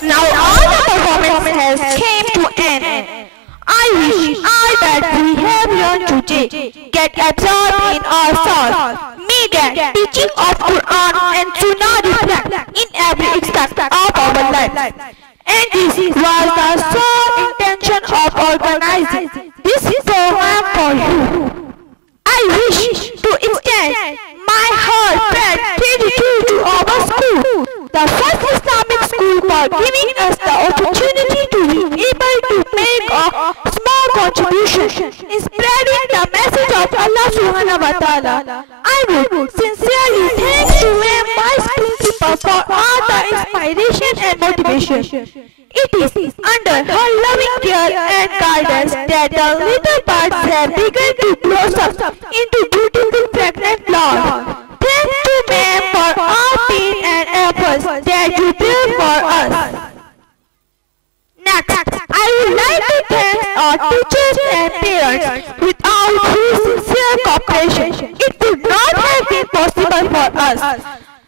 Now all the performance has came to an end. I wish all that we have learned today get absorbed in our souls. May the teaching of Quran and Sunnah reflect in every aspect of our life. And this was the sole intention of organizing this program for you. I wish to extend my heartfelt gratitude to our school, the first Islamic school, for giving us the opportunity to be able to make a small contribution in spreading the message of Allah Subhanahu wa Ta'ala. I would sincerely thank you, Vice Principal, for all the inspiration and motivation. It is under her loving care and guidance that the little buds have begun to blossom into beautiful fragrant flowers. Thank you, ma'am, for all pain and efforts that you do for us. Next, I would like to thank our teachers and parents, without whose sincere cooperation it would not have been possible for us.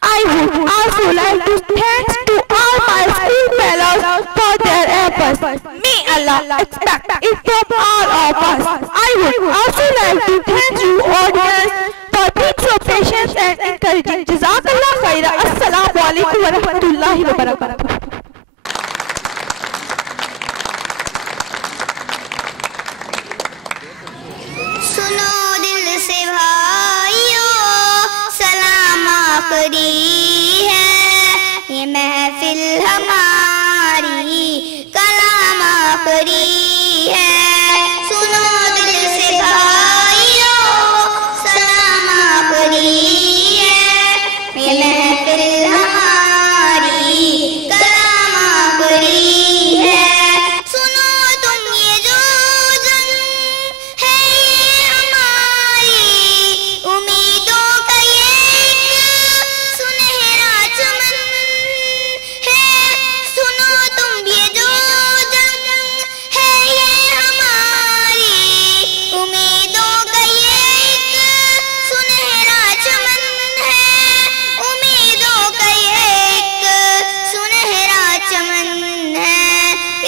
I would also like to thank to all my school fellows for their efforts. May Allah expect it from all of us. I would also like to thank you, audience, for being so patient and encouraging. Jazakallah khaira. Assalamu alaikum wa rahmatullahi wa barakatuh. सुनो दिल से भाइयों, सलाम आखिरी है, ये महफिल हमारी कलाम आखिरी है। सुनो दिल से भाइयों, सलाम आखिरी है, ये महफिल हमारी कलाम आखिरी है। सुनो तुम ये जो जन है ये हमारी उम्मीदों का ये सुनहरा चमन है। सुनो तुम ये जो जन है ये हमारी उम्मीदों का ये सुनहरा चमन है। उम्मीदों का ये सुनहरा चमन है।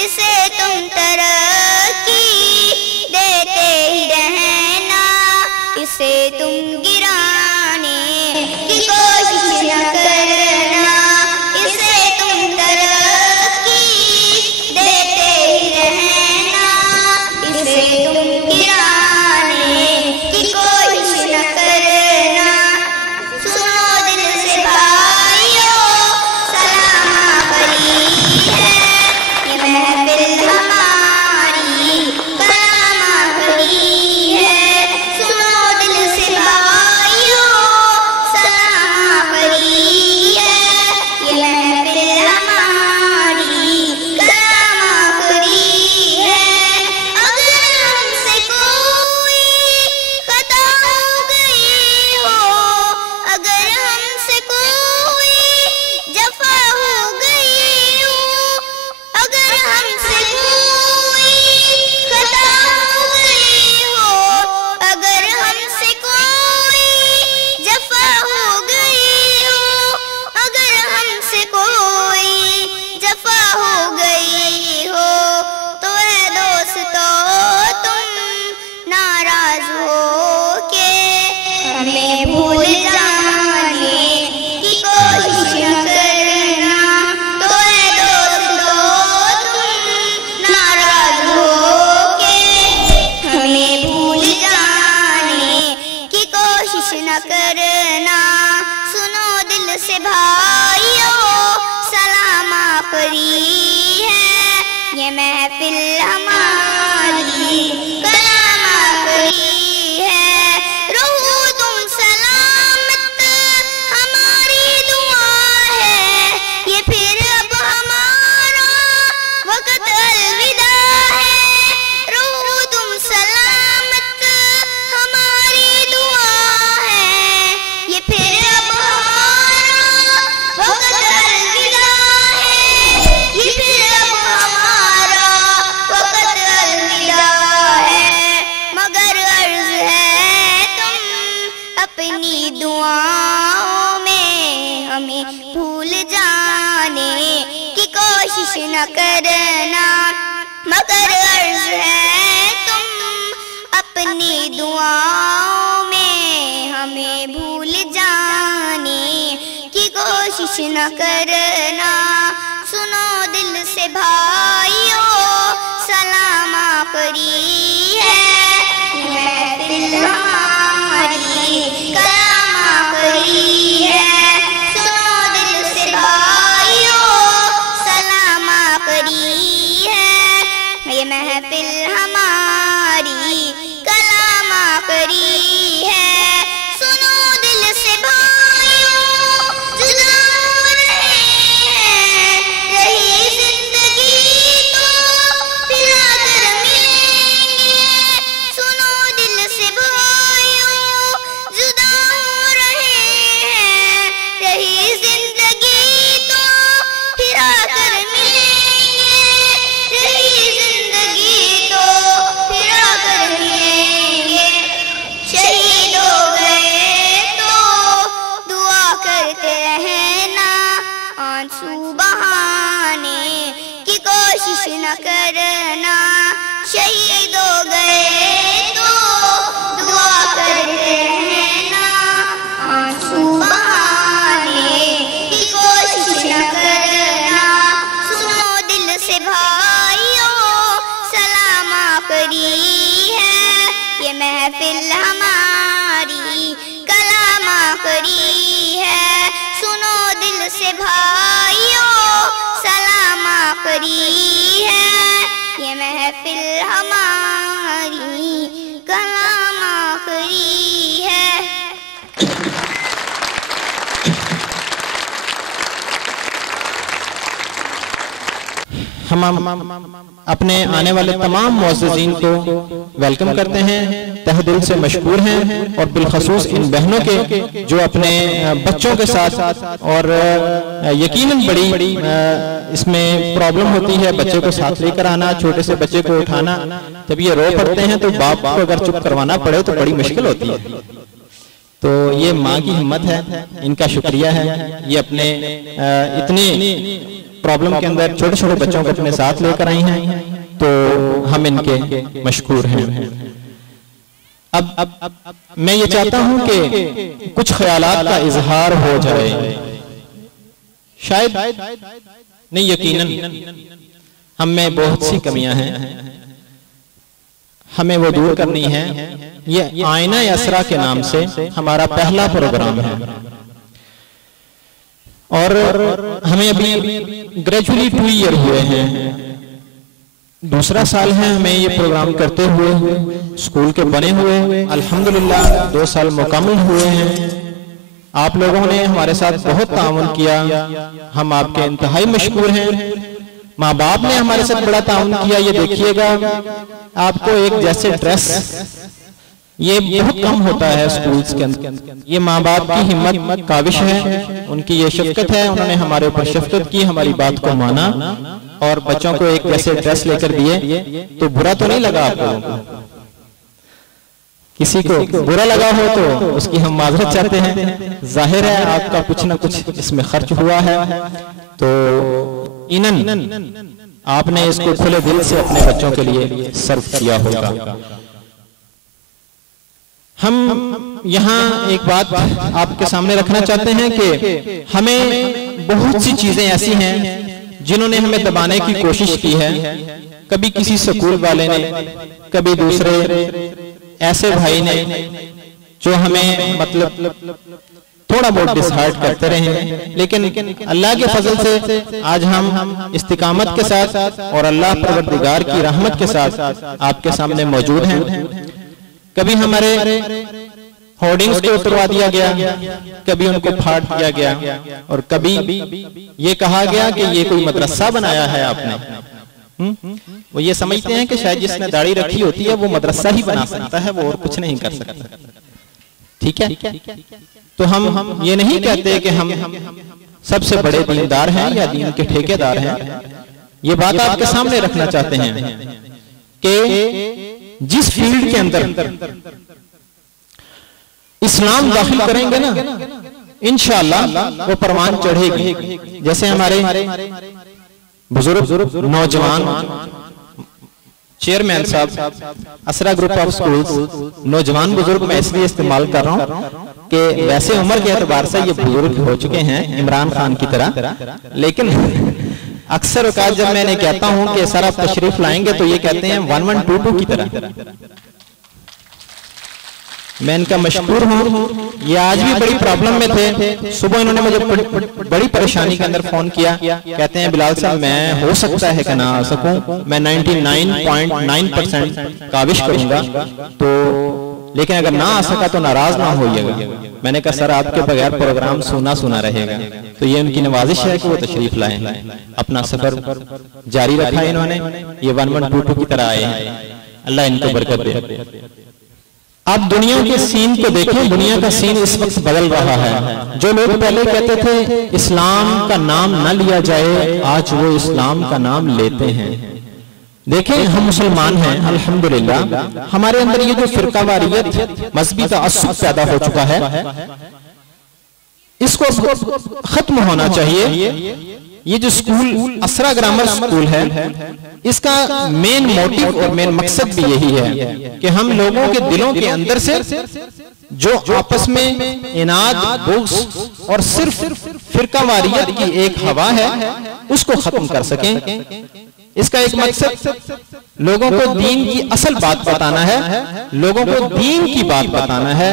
इसे तुम तरक्की देते ही रहना, इसे तुम गिराने की कोशिश न करना। इसे तुम तरक्की देते ही रहना, इसे तुम गिराने की कोशिश न करना। सुनो दिल से भाइयों, सलाम आखिरी है, ये महफिल हमारी कलाम आखिरी है। सुनो दिल से भाइयों, सलाम आखिरी है, ये महफिल हमारी कलाम आखिरी है। अगर हमसे कोई खता हो गई हो, अगर हमसे कोई जफा हो गई हो, अगर हमसे कोई खता हो गई हो, अगर हमसे कोई जफा हो गई हो, अगर हमसे कोई जफा हो गई हो, तो है दोस्तों तुम नाराज हो के हमें भूल जाने की कोशिश न करना। तो है दोस्तों तुम नाराज हो के हमें भूल जाने की कोशिश न करना। सुनो दिल से भाइयों, सलाम आखिरी है, ये महफिल हमारी कलाम आखिरी है। रहो तुम सलामत, हमारी दुआ है, ये फिर अब हमारा वक्त अलविदा है। रहो तुम सलामत, हमारी दुआ है, ये फिर अब हमारा वक्त अलविदा है, ये फिर अब हमारा वक्त अलविदा है। कोशिश न करना मगर अर्ज है तुम अपनी दुआओं में हमें भूल जाने की कोशिश न करना। सुनो दिल से भाइयों सलाम आखरी है महफिल हमारी कलाम आखरी है। सुनो दिल से भाइयों सलाम आखरी है ये महफिल हमारी कलाम आखरी है। सुनो दिल से भाइयों जुदा हो रहे हैं रही जिंदगी तो फिर आकर मिलेंगे। सुनो दिल से भाइयों जुदा हो रहे हैं रही जिंदगी तो फिर आकर मिलेंगे। रही जिंदगी तो फिर आकर मिलेंगे। शहीद हो गए तो दुआ करते रहना आंसू बहाने की कोशिश न करना। शहीद हो गए तो दुआ करते रहना आंसू बहाने की कोशिश न करना। सुनो दिल से भाइयों सलाम आखरी है ये महफिल हमारी कलाम आखरी है। सुनो दिल से भाइयों सलाम आखरी है ये महफिल हमारी कलाम आखरी है। हम अपने आने वाले तमाम मुअज़्ज़िज़ीन को वेलकम करते हैं, तहे दिल से मशकूर हैं और बिलखसूस इन बहनों के जो अपने बच्चों के साथ और यकीनन बड़ी इसमें प्रॉब्लम होती है बच्चे को साथ लेकर आना, छोटे से बच्चे को उठाना। जब ये रो पड़ते हैं तो बाप को अगर चुप करवाना पड़े तो बड़ी मुश्किल होती है। तो ये माँ की हिम्मत है, इनका शुक्रिया है। ये अपने इतनी प्रॉब्लम के अंदर छोटे छोटे बच्चों को अपने साथ लेकर आई हैं, तो हम इनके मशकूर हैं। अब मैं ये चाहता हूं कि कुछ ख्यालात का इजहार हो जाए। शायद नहीं, यकीनन हम में बहुत सी कमियां हैं, हमें वो दूर करनी है। ये आईना यसरा के नाम से हमारा पहला प्रोग्राम है और हमें अभी ग्रेजुअली 2 ईयर हुए हैं, दूसरा साल है हमें ये प्रोग्राम करते हुए, स्कूल के बने हुए अल्हम्दुलिल्लाह 2 साल मुकम्मल हुए हैं। आप लोगों ने हमारे साथ बहुत ताउन किया, हम आपके इंतहाई मशकूर हैं। माँ बाप ने हमारे साथ बड़ा ताउन किया। ये देखिएगा, आपको एक जैसे ड्रेस ये बहुत कम होता है स्कूल्स के अंदर। ये माँ बाप की हिम्मत काविश है, उनकी ये शफकत है, उन्होंने हमारे ऊपर शफकत की, हमारी बात को माना और बच्चों को एक जैसे ड्रेस लेकर दिए। तो बुरा तो नहीं लगा आप लोगों को? किसी को बुरा लगा हो तो उसकी हम माजरत चाहते हैं। जाहिर है आपका कुछ ना कुछ इसमें खर्च हुआ है, तो इनन आपने इसको खुले दिल से अपने बच्चों के लिए सर्व किया होगा। हम यहाँ एक बात आपके सामने रखना चाहते हैं कि हमें बहुत सी चीजें ऐसी हैं जिन्होंने हमें दबाने की कोशिश की है। कभी किसी स्कूल वाले ने, कभी दूसरे ऐसे भाई ने जो हमें मतलब थोड़ा बहुत डिसहार्ट करते रहे, लेकिन अल्लाह के फजल से आज हम इस्तिकामत के साथ और अल्लाह परवरदिगार की रहमत के साथ आपके सामने मौजूद हैं। कभी हमारे होर्डिंग्स को उतरवा दिया गया, कभी उनको फाड़ दिया गया और कभी ये कहा गया कि ये कोई मदरसा बनाया है आपने। वो ये समझते हैं कि शायद जिसने दाढ़ी रखी होती है वो मदरसा ही बना सकता है, वो और कुछ नहीं कर सकता। ठीक है, तो हम ये नहीं कहते कि हम सबसे बड़े दीनदार हैं या दीन के ठेकेदार हैं। ये बात आपके सामने रखना चाहते हैं कि जिस फील्ड के अंदर इस्लाम दाखिल करेंगे ना, इंशाअल्लाह वो परवान चढ़ेगी। जैसे हमारे बुजुर्ग नौजवान चेयरमैन साहब, असरा ग्रुप ऑफ स्कूल्स, नौजवान बुजुर्ग मैं इसलिए इस्तेमाल कर रहा हूँ कि वैसे उम्र के एतबार से ये बुजुर्ग हो चुके हैं इमरान खान की तरह, लेकिन अक्सर औकात जब मैं इन्हें कहता हूँ कि सर आप तशरीफ लाएंगे तो ये कहते हैं 1122 की तरह। मैं इनका मशकूर हूँ। ये आज भी बड़ी प्रॉब्लम में थे। सुबह इन्होंने मुझे बड़ी परेशानी के अंदर फोन किया, कहते हैं बिलाल साहब मैं हो सकता है कि ना आ सकूं, मैं 99.9% काविश करूंगा, तो लेकिन अगर ना आ सका तो नाराज ना होइएगा। मैंने कहा सर आपके बगैर प्रोग्राम सुना रहेगा। तो ये उनकी नवाजिश है कि वो तशरीफ लाए, अपना सफर जारी रखा इन्होंने, ये 1122 की तरह आए हैं। अल्लाह इनको बरकत दे। आप दुनिया के सीन को देखें, दुनिया का सीन इस वक्त बदल रहा है। जो लोग पहले कहते थे इस्लाम का नाम न लिया जाए, आज वो इस्लाम का नाम लेते हैं। देखें हम मुसलमान हैं अल्हम्दुलिल्लाह, हमारे अंदर ये जो फिरकावारियत मजहबी तअस्सुब पैदा हो चुका है, इसको खत्म होना चाहिए। ये जो स्कूल असरा ग्रामर स्कूल है, इसका मेन मोटिव और मेन मकसद भी यही है कि हम लोगों के दिलों के अंदर से जो आपस में इनाद, बुग़्ज़ और सिर्फ फिरकावारियत की एक हवा है उसको खत्म कर सकें। इसका एक मकसद लोगों को दीन की असल बात बताना है, लोगों को दीन की बात बताना है,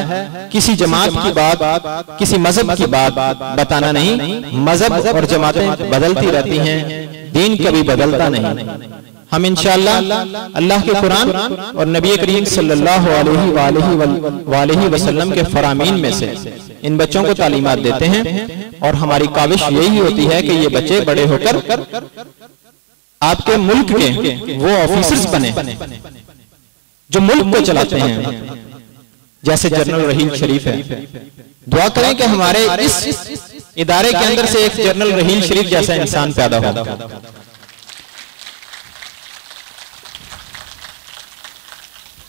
किसी जमात की बात, किसी मजहब की बात बताना नहीं। मजहब और जमातें बदलती रहती हैं, दीन कभी बदलता नहीं। हम इंशाअल्लाह अल्लाह के कुरान और नबी करीम सल्लल्लाहु अलैहि वसल्लम के फरामीन में से इन बच्चों को तालीमात देते हैं, और हमारी काविश यही होती है कि ये बच्चे बड़े होकर आपके मुल्क के वो ऑफिसर्स बने जो मुल्क को चलाते हैं, जैसे जनरल रहील शरीफ है। दुआ करें कि हमारे इस इदारे के अंदर से एक जनरल रहील शरीफ जैसा इंसान पैदा हो।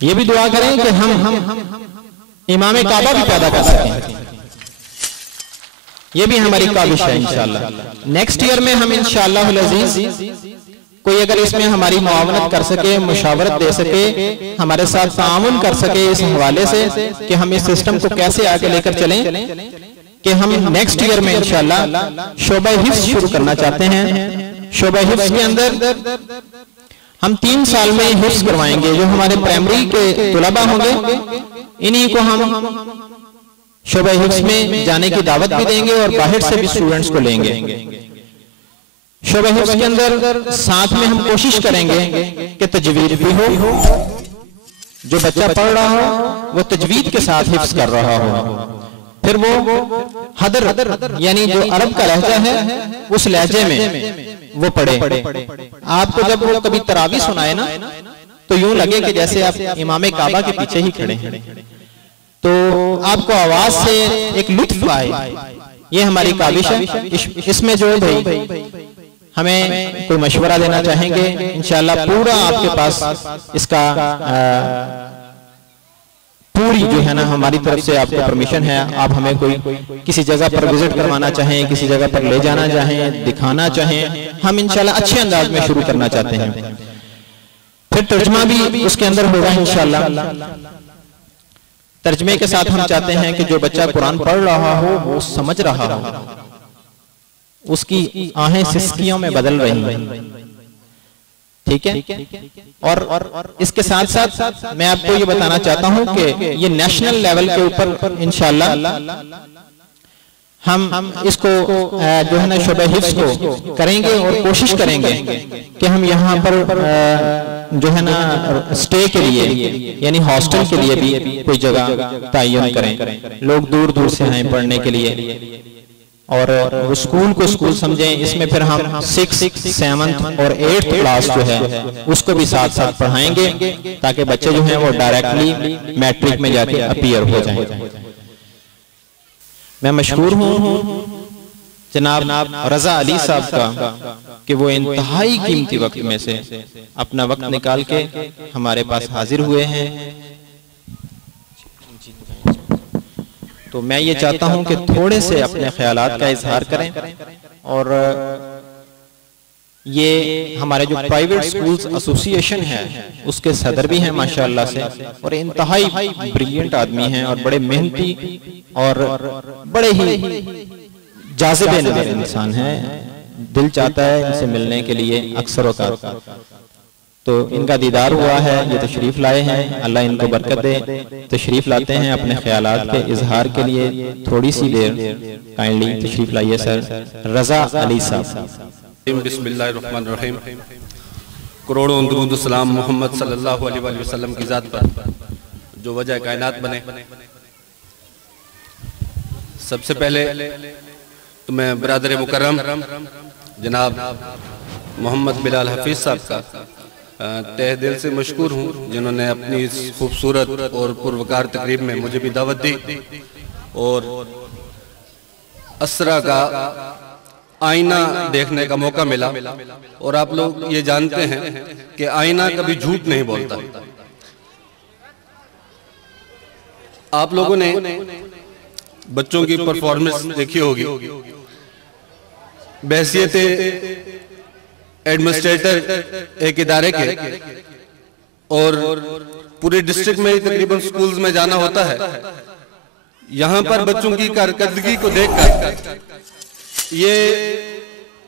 ये भी दुआ करें कि हम इमाम काबा भी पैदा कर सकें। ये भी हमारी काविश है इंशाअल्लाह। नेक्स्ट ईयर में हम इंशाअल्लाह अज़ीज कोई अगर इसमें हमारी मुआवनत कर सके, मुशावरत दे सके, हमारे साथ ताउन कर सके इस हवाले से कि हम इस सिस्टम को कैसे आगे लेकर चलें, कि हम नेक्स्ट ईयर में इंशाअल्लाह शोबा हिफ्ज़ शुरू करना चाहते हैं। शोबा हिफ्ज़ के अंदर हम 3 साल में हिफ्ज़ करवाएंगे। जो हमारे प्राइमरी के तुलबा होंगे इन्हीं को हम शोबा हिफ्ज़ में जाने की दावत भी देंगे और बाहर से भी स्टूडेंट्स को लेंगे। शोबा हिफ्ज़ के अंदर साथ में हम कोशिश करेंगे कि तजवीद भी हो, जो बच्चा पढ़ रहा हो वो तजवीद के साथ हिफ्ज़ कर रहा हो, फिर वो हदर यानी जो अरब का लहजा है उस लहजे में वो पढ़े। आपको जब वो कभी तरावी सुनाए ना तो यूं लगे कि जैसे आप इमाम काबा के पीछे ही खड़े हैं, तो आपको आवाज से एक लुत्फ आए। ये हमारी काविश है। इसमें जो भाई हमें कोई मशवरा देना चाहेंगे इंशाअल्लाह पूरा आपके पास इसका पूरी जो है ना हमारी तरफ से आपको परमिशन है। आप हमें कोई किसी जगह पर विजिट करवाना चाहें, किसी जगह पर ले जाना चाहें, दिखाना चाहें, हम इंशाअल्लाह अच्छे अंदाज में शुरू करना चाहते हैं। फिर तर्जमा भी उसके अंदर होगा इंशाअल्लाह। तर्जमे के साथ हम चाहते हैं कि जो बच्चा कुरान पढ़ रहा हो वो समझ रहा हो, उसकी आहें सिसकियों में बदल रही हैं, ठीक है। और इसके साथ साथ मैं आपको ये बताना चाहता हूं कि ये नेशनल लेवल के ऊपर इंशाअल्लाह हम इसको जो है ना शोबा हिफ्ज़ को करेंगे और कोशिश करेंगे कि हम यहाँ पर जो है ना स्टे के लिए यानी हॉस्टल के लिए भी कोई जगह तयन करें। लोग दूर दूर से आए पढ़ने के लिए और वो स्कूल को स्कूल समझें। इसमें फिर हम 6th, 7th और 8th क्लास जो है उसको भी साथ साथ पढ़ाएंगे ताकि बच्चे जो हैं वो डायरेक्टली मैट्रिक में जाके अपीयर हो जाएं। मैं मशहूर हूँ जनाब रजा अली साहब का कि वो इंतहाई कीमती वक्त में से अपना वक्त निकाल के हमारे पास हाजिर हुए हैं। तो मैं ये चाहता हूं कि थोड़े से अपने ख्यालात का इजहार करें और ये हमारे जो प्राइवेट स्कूल्स एसोसिएशन है उसके सदर भी हैं माशाअल्लाह से, और इंतहाई ब्रिलियंट आदमी हैं और बड़े मेहनती और बड़े ही जाज़िबे नज़र इंसान हैं। दिल चाहता है इनसे मिलने के लिए अक्सर औक़ात। तो इनका दीदार हुआ है, ये तशरीफ लाए हैं, अल्लाह इनको बरकत दे। तशरीफ लाते हैं अपने ख्यालात के इजहार के लिए, थोड़ी सी देर काइंडली तशरीफ लाइए सर। रज़ा अली साहब। बिस्मिल्लाहिर्रहमानिर्रहीम। करोड़ों दुरूद सलाम मोहम्मद सल्लल्लाहु अलैहि वसल्लम की ज़ात पर जो वजह कायनात बने। सबसे पहले तो मैं बरादर मुकर्रम जनाब मोहम्मद बिलाल हफीज साहब का तहे दिल से मशकूर हूँ, जिन्होंने अपनी इस खूबसूरत और पुरवकार तकरीब में मुझे भी दावत दी और असरा का आईना देखने का मौका मिला। और आप लोग ये जानते हैं कि आईना कभी झूठ नहीं बोलता। आप लोगों ने बच्चों की परफॉर्मेंस देखी होगी। बहसियत एडमिनिस्ट्रेटर एक इदारे के और पूरे डिस्ट्रिक्ट में तकरीबन स्कूल्स में जाना होता है। यहाँ पर बच्चों की कारकर्दगी को देखकर ये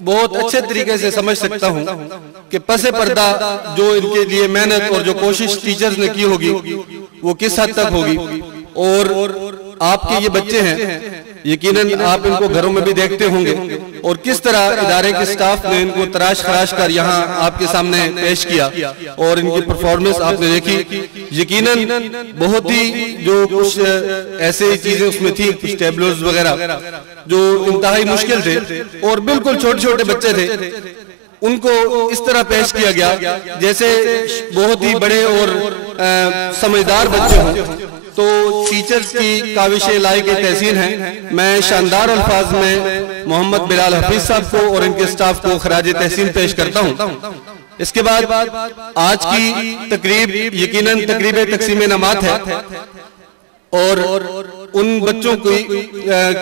बहुत अच्छे तरीके से समझ सकता हूँ कि पसे पर्दा जो इनके लिए मेहनत और जो कोशिश टीचर्स ने की होगी वो किस हद तक होगी। और आपके ये बच्चे हैं, यकीनन आप इनको घरों में भी देखते होंगे और किस तरह इदारे के स्टाफ ने इनको तराश खराश कर यहाँ आपके सामने पेश किया और इनकी परफॉर्मेंस आपने देखी। यकीनन बहुत ही जो कुछ ऐसे चीजें उसमें थी, कुछ टेबलोज वगैरह जो इंतहाई मुश्किल थे और बिल्कुल छोटे छोटे बच्चे थे, उनको इस तरह पेश किया गया जैसे बहुत ही बड़े और समझदार बच्चे हों। तो टीचर्स की काविशें लायक तहसीन हैं। मैं शानदार अल्फाज में मोहम्मद बिलाल हफीज साहब को और इनके स्टाफ को खराज तहसीन पेश करता हूँ। इसके बाद आज की तकरीब यकीनन तकरीब तकसीम नमात है और उन बच्चों की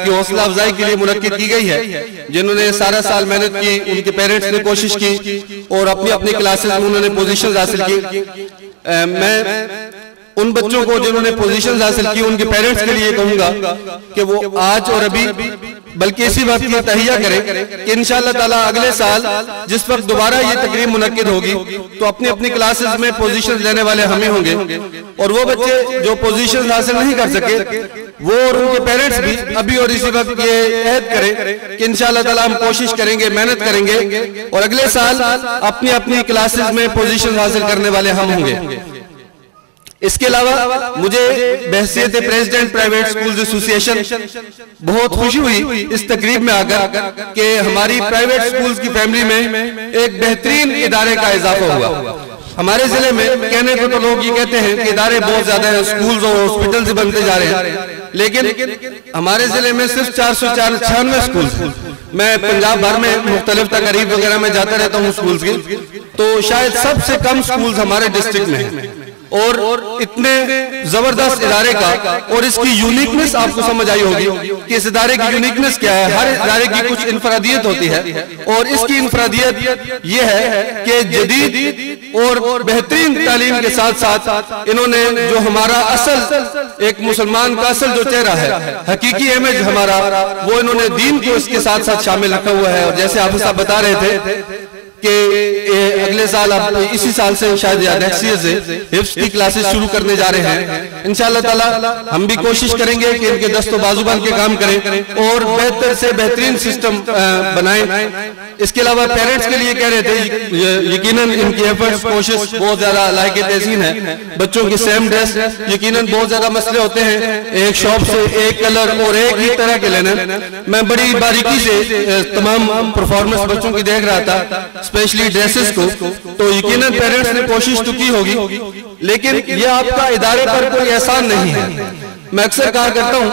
हौसला अफजाई के लिए मुनक्किद की गई है जिन्होंने सारा साल मेहनत की। उनके पेरेंट्स ने कोशिश की और अपनी अपनी क्लासेस में उन्होंने पोजीशन हासिल की। मैं उन बच्चों को जिन्होंने पोजीशन हासिल की उनके पेरेंट्स के लिए कहूंगा कि वो आज और अभी बल्कि इसी वक्त की तहिया करें कि इंशाअल्लाह ताला अगले साल जिस वक्त दोबारा ये तकरीब मुनक्किद होगी तो अपनी अपनी क्लासेस में पोजीशन लेने वाले हमें होंगे। और वो बच्चे जो पोजीशन हासिल नहीं कर सके वो और उनके पेरेंट्स भी अभी और इसी वक्त ये अहद करें कि इंशाअल्लाह ताला हम कोशिश करेंगे, मेहनत करेंगे और अगले साल अपनी अपनी क्लासेस में पोजीशन हासिल करने वाले हम होंगे। इसके अलावा मुझे बहसियत प्रेसिडेंट प्राइवेट स्कूल्स एसोसिएशन बहुत खुशी हुई इस तकरीब में आकर कि हमारी प्राइवेट स्कूल्स की फैमिली में एक बेहतरीन इदारे का इजाफा हुआ। हमारे जिले में कहने को तो लोग ये कहते हैं कि इदारे बहुत ज्यादा हैं, स्कूल्स और हॉस्पिटल से बनते जा रहे हैं, लेकिन हमारे जिले में सिर्फ 496 स्कूल। मैं पंजाब भर में मुख्तलिफ तकरीब वगैरह में जाता रहता हूँ स्कूल्स की, तो शायद सबसे कम स्कूल्स हमारे डिस्ट्रिक्ट में हैं। और इतने जबरदस्त इदारे का और इसकी यूनिकनेस आपको समझ आई होगी कि इस इदारे की यूनिकनेस क्या है। हर इदारे की कुछ इंफरादियत होती है और इसकी इंफरादियत ये है कि जदीद और बेहतरीन तालीम के साथ साथ इन्होंने जो हमारा असल एक मुसलमान का असल जो चेहरा है, हकीकी इमेज हमारा, वो इन्होंने दीन को इसके साथ साथ शामिल रखा हुआ है। और जैसे आप साहब बता रहे थे कि अगले साल आप इसी साल से शायद नेक्स्ट ईयर से हिफ्ज की क्लासेस शुरू करने जा रहे हैं। इंशाअल्लाह ताला हम भी कोशिश करेंगे कि इनके दस्तो बाजू बन के काम करें और बेहतर से बेहतरीन सिस्टम बनाएं। इसके अलावा पेरेंट्स के लिए कह रहे थे, यकीनन इनकी एफर्ट्स कोशिश बहुत ज्यादा लायक तहसीन है। बच्चों की सेम ड्रेस, यकीनन बहुत ज्यादा मसले होते हैं, एक शॉप से एक कलर और एक ही तरह के लेने। मैं बड़ी बारीकी से तमाम परफॉर्मेंस बच्चों की देख रहा था, स्पेशली ड्रेसेस को, तो यकीनन पेरेंट्स ने कोशिश तो की होगी, लेकिन ये आपका इदारे पर कोई एहसान नहीं है। मैं अक्सर कहा करता हूँ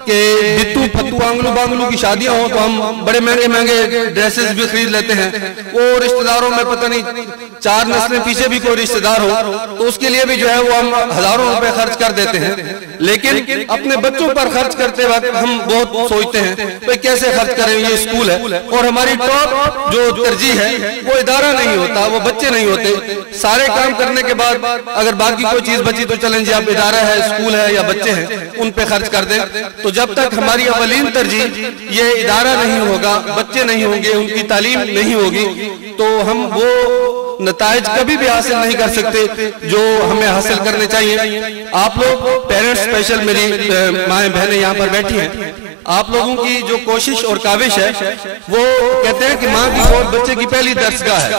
कि बिट्टू फत्तू आंगलू बांगलू की शादियां हो तो हम बड़े महंगे महंगे ड्रेसेस भी खरीद लेते हैं, वो रिश्तेदारों में पता नहीं 4 नस्लें पीछे भी कोई रिश्तेदार हो तो उसके लिए भी जो है वो हम हजारों रुपए खर्च कर देते हैं, लेकिन अपने बच्चों पर खर्च करते वक्त हम बहुत सोचते हैं भाई कैसे खर्च करें, ये स्कूल है और हमारी टॉप जो तरजीह है वो इदारा नहीं होता, वो बच्चे नहीं होते। सारे काम करने के बाद अगर बाकी कोई चीज बची तो चलें जी आप इदारा है, स्कूल है या बच्चे हैं उन पे खर्च कर दें। तो जब तक हमारी अवलीन तरजीह ये इदारा नहीं होगा, बच्चे नहीं होंगे, उनकी तालीम नहीं होगी, तो हम वो नताइज कभी भी हासिल नहीं कर सकते जो हमें हासिल करने चाहिए। आप लोग पेरेंट्स, स्पेशल मेरी माएँ बहनें यहाँ पर बैठी हैं, आप लोगों की जो कोशिश और काविश है वो कहते हैं कि माँ की गोद बच्चे की पहली दरसगाह है।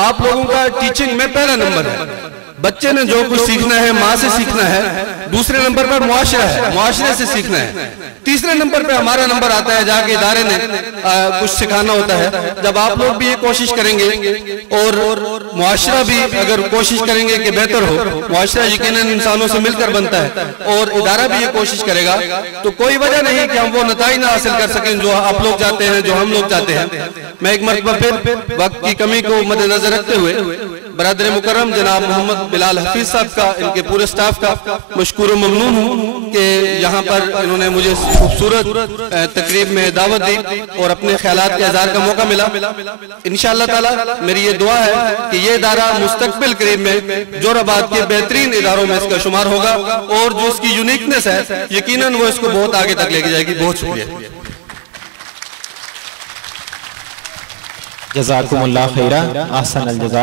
आप लोगों का टीचिंग में पहला नंबर है। बच्चे ने जो कुछ सीखना है माँ से सीखना है, दूसरे नंबर पर मुआशरा है, मुआशरे से सीखना है, तीसरे नंबर पे हमारा नंबर आता है जाके इदारे ने कुछ सिखाना होता है। जब आप लोग भी ये कोशिश करेंगे और मुआशरा भी अगर कोशिश करेंगे कि बेहतर हो, मुआशरा यकीनन इंसानों से मिलकर बनता है और इदारा भी ये कोशिश करेगा, तो कोई वजह नहीं कि हम वो नताइज ना हासिल कर सकें जो आप लोग चाहते हैं, जो हम लोग चाहते हैं। मैं एक मरतबा फिर वक्त की कमी को मद्देनजर रखते हुए बरादर मुकर्रम जनाब मोहम्मद बिलाल हफीज साहब का, इनके पूरे स्टाफ का मशकूर ममनून हूँ कि यहाँ पर इन्होंने मुझे खूबसूरत तकरीब में दावत दी और अपने ख्यालात के इज़हार का मौका मिला। इंशाअल्लाह ताला मेरी ये दुआ है कि ये इदारा मुस्तकबिल करीब में जोराबाद के बेहतरीन इदारों में इसका शुमार होगा और जो इसकी यूनिकनेस है यकीनन वो इसको बहुत आगे तक लेके जाएगी। बहुत शुक्रिया। जज़ाकुमुल्लाह खैरा, आसन अल जज़ा।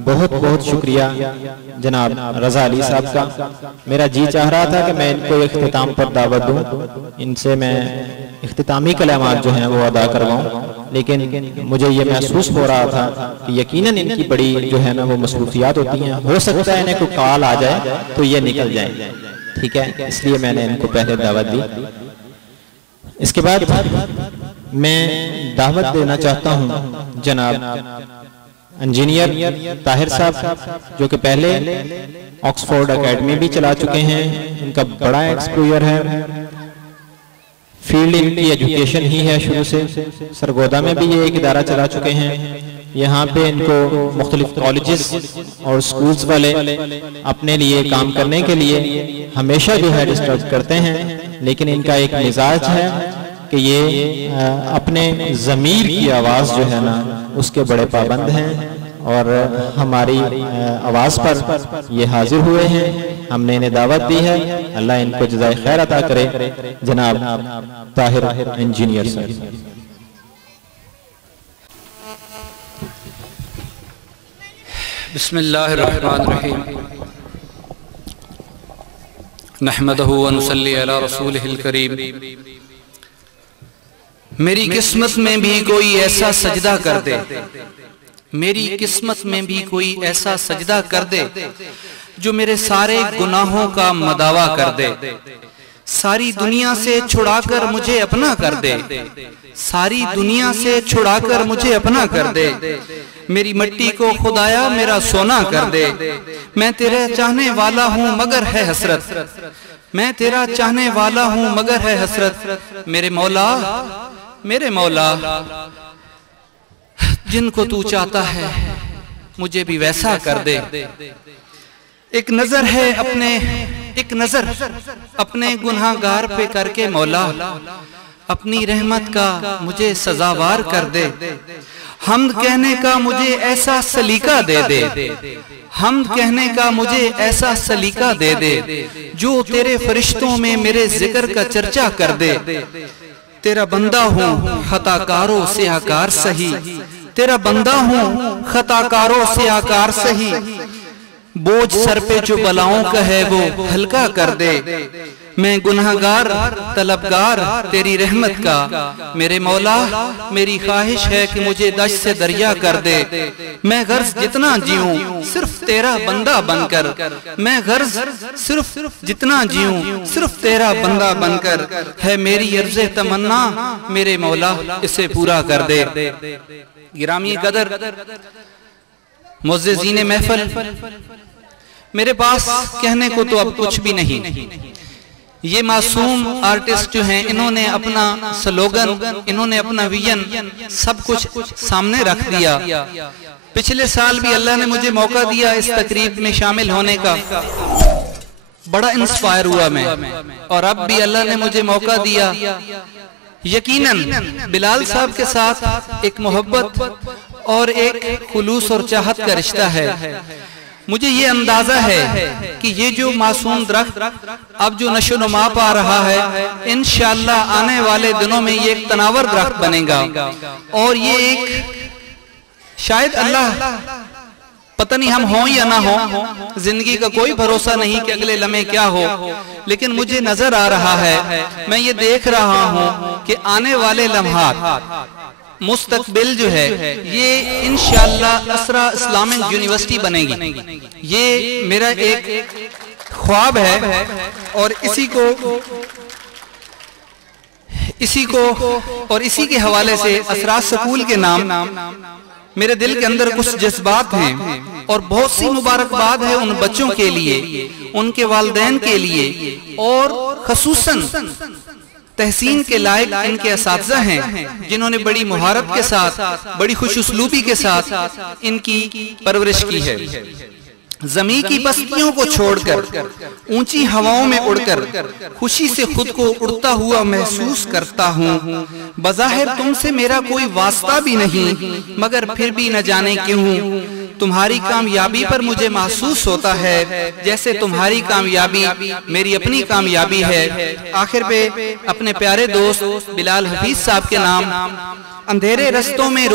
बहुत बहुत शुक्रिया जनाब रज़ा अली साहब का। मेरा जी चाह रहा था कि मैं इनको इख्तिताम पर दावत दूं, इनसे मैं इख्तितामी कलामात जो हैं वो अदा करवाऊं, लेकिन मुझे ये महसूस हो रहा था कि यकीनन इनकी बड़ी जो है ना वो मसरूफियात होती हैं, हो सकता है इन्हें कोई कॉल आ जाए तो ये निकल जाए, ठीक है, इसलिए मैंने इनको पहले दावत दी। इसके बाद मैं दावत देना चाहता हूं जनाब इंजीनियर ताहिर साहब, जो कि पहले ऑक्सफोर्ड एकेडमी भी चला चुके हैं, इनका बड़ा एक्सपोजर है, फील्ड इनकी एजुकेशन ही है शुरू से। सरगोदा में भी ये एक इदारा चला चुके हैं, यहाँ पे इनको मुख्तलिफ कॉलेजेस और स्कूल्स वाले अपने लिए काम करने के लिए हमेशा जो है डिस्टर्ब करते हैं, लेकिन इनका एक मिजाज है कि ये अपने ज़मीर की आवाज़ जो है ना उसके बड़े पाबंद हैं और हमारी आवाज़ पर ये हाजिर हुए हैं। हमने इन्हें दावत दी है, अल्लाह इनको जज़ाए खैर अता करे। जनाब ताहिर इंजीनियर साहब। बिस्मिल्लाहिर्रहमानिर्रहीम, नहमदहु व नुसल्ली अला रसूलिहिल करीम। मेरी किस्मत में भी कोई ऐसा सजदा कर दे, मेरी किस्मत में भी कोई ऐसा सजदा कर दे जो मेरे सारे गुनाहों का मदावा कर दे, सारी दुनिया से छुड़ाकर मुझे अपना कर दे, सारी दुनिया से छुड़ाकर मुझे अपना कर दे। मेरी मिट्टी को खुदाया मेरा सोना कर दे। मैं तेरे चाहने वाला हूँ मगर है हसरत, मैं तेरा चाहने वाला हूँ मगर है हसरत। मेरे मौला, मेरे मौला, जिनको तू चाहता है मुझे भी वैसा कर दे। एक नजर है अपने, एक नजर अपने गुनाहगार पे करके मौला, अपनी रहमत का मुझे सजावार कर दे। हमद कहने का मुझे ऐसा सलीका दे दे, हमद कहने का मुझे ऐसा सलीका दे दे जो तेरे फरिश्तों में मेरे जिक्र का चर्चा कर दे। तेरा बंदा हूँ खताकारों से आकार सही, तेरा बंदा हूँ खताकारों से आकार सही। बोझ सर पे जो बलाओं का है वो हल्का कर दे। मैं गुनाहगार तलबगार तेरी रहमत का, मेरे मौला मेरी ख्वाहिश है कि मुझे दश्त से दरिया कर दे। मैं गर्ज जितना जीऊं सिर्फ तेरा बंदा बनकर, मैं गर्ज सिर्फ जितना जीऊं सिर्फ तेरा बंदा बनकर। है मेरी अर्ज़े तमन्ना मेरे मौला इसे पूरा कर दे। गिरामी कदर मुअज़्ज़िज़ीन महफ़िल, मेरे पास कहने को तो अब कुछ भी नहीं, ये मासूम आर्टिस्ट जो हैं, इन्होंने अपना स्लोगन, इन्होंने अपना विजन सब कुछ सामने रख दिया। पिछले साल भी अल्लाह ने मुझे मौका दिया इस तकरीब में शामिल होने का, बड़ा इंस्पायर हुआ मैं, और अब भी अल्लाह ने मुझे मौका दिया। यकीनन बिलाल साहब के साथ एक मोहब्बत और एक खुलूस और चाहत का रिश्ता है। मुझे ये अंदाजा है कि ये जो मासूम दरख्त अब जो नशोनुमा पा रहा है, इंशाअल्लाह आने वाले दिनों में ये एक तनावर दरख्त बनेगा। और ये एक शायद अल्लाह, पता नहीं हम हों या ना हो, जिंदगी का कोई भरोसा नहीं कि अगले लम्हे क्या हो, लेकिन मुझे नजर आ रहा है, मैं ये देख रहा हूँ कि आने वाले लम्हात, मुस्तकबिल जो है, ये इंशाअल्लाह असरा इस्लामिक यूनिवर्सिटी बनेगी। ये मेरा एक ख्वाब है और इसी को और इसी के हवाले से असरा स्कूल के नाम मेरे दिल के अंदर कुछ जज्बात हैं और बहुत सी मुबारकबाद है उन बच्चों के लिए, उनके वालिदैन के लिए, और खसूसन तहसीन के लायक इनके असातिज़ा हैं जिन्होंने बड़ी मुहारत के साथ, बड़ी खुशउस्लूबी के साथ इनकी परवरिश की है। जमीन की बस्तियों को छोड़कर ऊंची हवाओं में उड़कर खुशी से खुद को उड़ता हुआ महसूस करता हूँ। बज़ाहिर तुमसे मेरा कोई वास्ता भी नहीं, मगर फिर भी न जाने क्यों तुम्हारी कामयाबी पर मुझे महसूस होता है जैसे तुम्हारी कामयाबी मेरी अपनी कामयाबी है। आखिर पे अपने प्यारे दोस्त बिलाल हफीज साहब के नाम, अंधेरे रस्तों में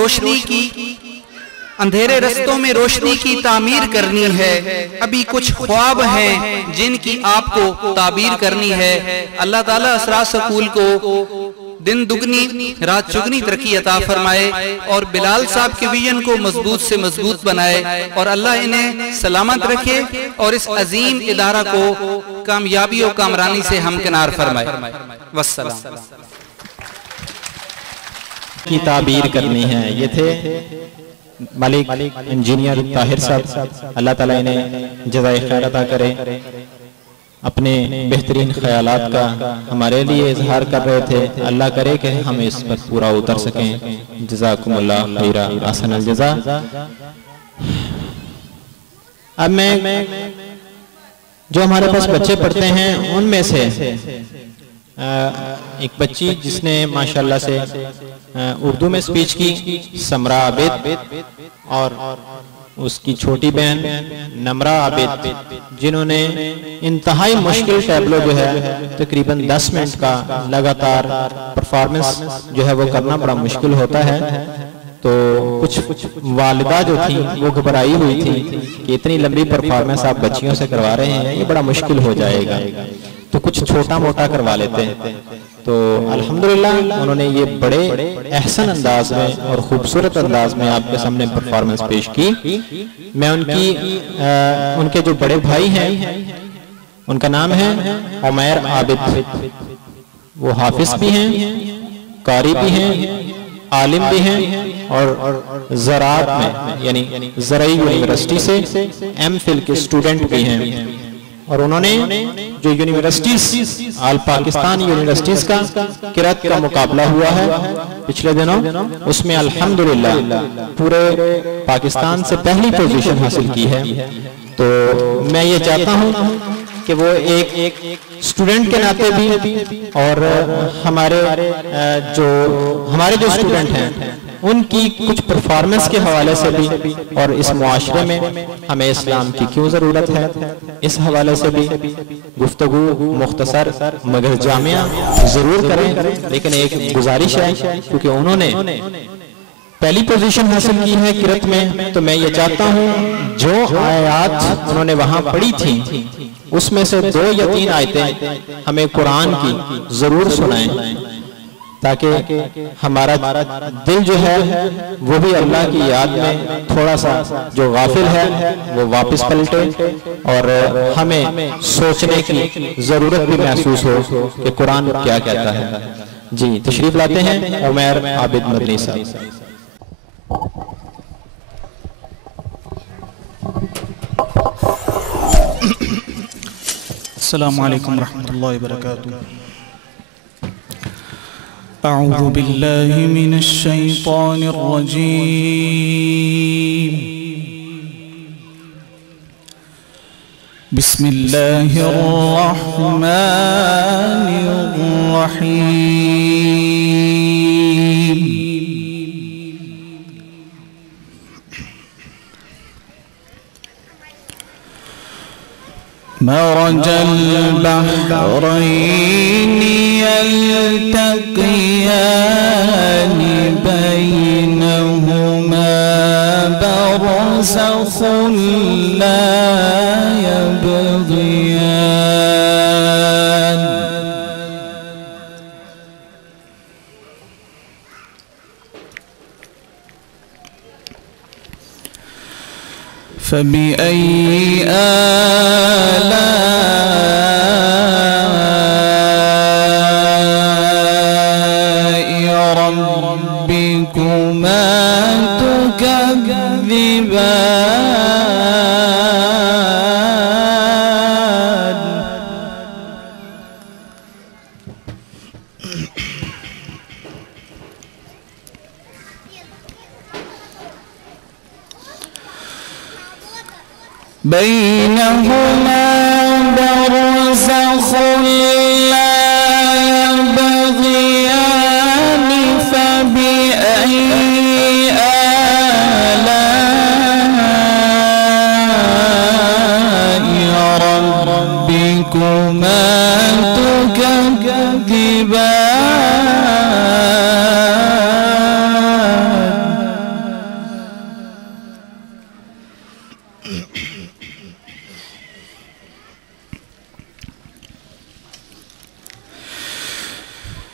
रोशनी की तामीर करनी है, अभी कुछ ख्वाब हैं जिनकी आपको ताबीर करनी है। अल्लाह ताला असरा स्कूल को दिन दुगनी रात चुगनी तरक्की अता फरमाए और बिलाल साहब के विजन को मजबूत से मजबूत बनाए और अल्लाह इन्हें सलामत रखे और इस अजीम इदारा को कामयाबी और कामरानी से हमकिनार फरमाए। वस्सलाम। की ताबीर करनी है, ये थे मालिक इंजीनियर ताहिर साहब, अल्लाह ताला इन्हें जज़ाए खैर अता करे। अपने बेहतरीन ख्यालात का हमारे लिए इजहार कर रहे थे, अल्लाह करे कि हम इस पर पूरा उतर सकें। जज़ाकुमुल्लाह खैरा अहसनल जज़ा। अब मैं जो हमारे पास बच्चे पढ़ते हैं उनमें से एक बच्ची जिसने माशाल्लाह से उर्दू में स्पीच की, समरा आबिद, और उसकी छोटी बहन नमरा आबिद, जिन्होंने इंतहाई मुश्किल टैबलो जो है तकरीबन 10 मिनट का लगातार परफॉर्मेंस जो है वो करना बड़ा मुश्किल होता है। तो कुछ वालिदा जो थी वो घबराई हुई थी कि इतनी लंबी परफॉर्मेंस आप बच्चियों से करवा रहे हैं, ये बड़ा मुश्किल हो जाएगा, तो कुछ छोटा मोटा करवा लेते हैं। तो अल्हम्दुलिल्लाह उन्होंने ये बड़े एहसन अंदाज में और खूबसूरत अंदाज में आपके सामने परफॉर्मेंस पेश की। मैं उनके जो बड़े भाई हैं उनका नाम है उमैर आबिद, वो हाफिज भी हैं, कारी भी हैं, आलिम भी हैं और ज़राअत में यानी ज़राई यूनिवर्सिटी से एमफिल के स्टूडेंट भी हैं। और उन्होंने जो यूनिवर्सिटीज ऑल पाकिस्तान यूनिवर्सिटीज का किरात का मुकाबला हुआ है पिछले दिनों, उसमें अल्हम्दुलिल्लाह पूरे पाकिस्तान से पहली पोजीशन हासिल की है। तो मैं ये चाहता हूँ कि वो एक स्टूडेंट के नाते भी और हमारे जो स्टूडेंट हैं उनकी कुछ परफॉर्मेंस के हवाले से भी और इस मुआशरे में हमें इस्लाम की क्यों जरूरत है इस हवाले से भी गुफ्तगू मुख्तसर मगर जामिया जरूर करें। लेकिन एक गुजारिश है, क्योंकि उन्होंने पहली पोजीशन हासिल की है किरत में, तो मैं ये चाहता हूँ जो आयत उन्होंने वहां पढ़ी थी उसमें से 2 या 3 आयतें हमें कुरान की जरूर सुनाएं, ताकि हमारा दिल जो है वो भी अल्लाह की याद में थोड़ा सा जो गाफिल है वो वापस पलटे और हमें सोचने की जरूरत भी महसूस हो कि कुरान क्या कहता है। जी तशरीफ लाते हैं उमैर आबिद मदनी साहब। अस्सलामु अलैकुम रहमतुल्लाहि व बरकातुहू। अऊज़ु बिल्लाहि मिनश शैतानिर रजीम। बिस्मिल्लाहिर रहमानिर रहीम। मरजल बहरैनि यल्तक़ियानि बैनहुमा बरज़ख़ुन ला यबग़ियान। फबिअय्यि आलाइ रब्बिकुमा तुकज़्ज़िबान। बैनहुमा बरज़ख़ुन ला यबग़ियान। फबिअय्यि आलाइ रब्बिकुमा तुकज़्ज़िबान।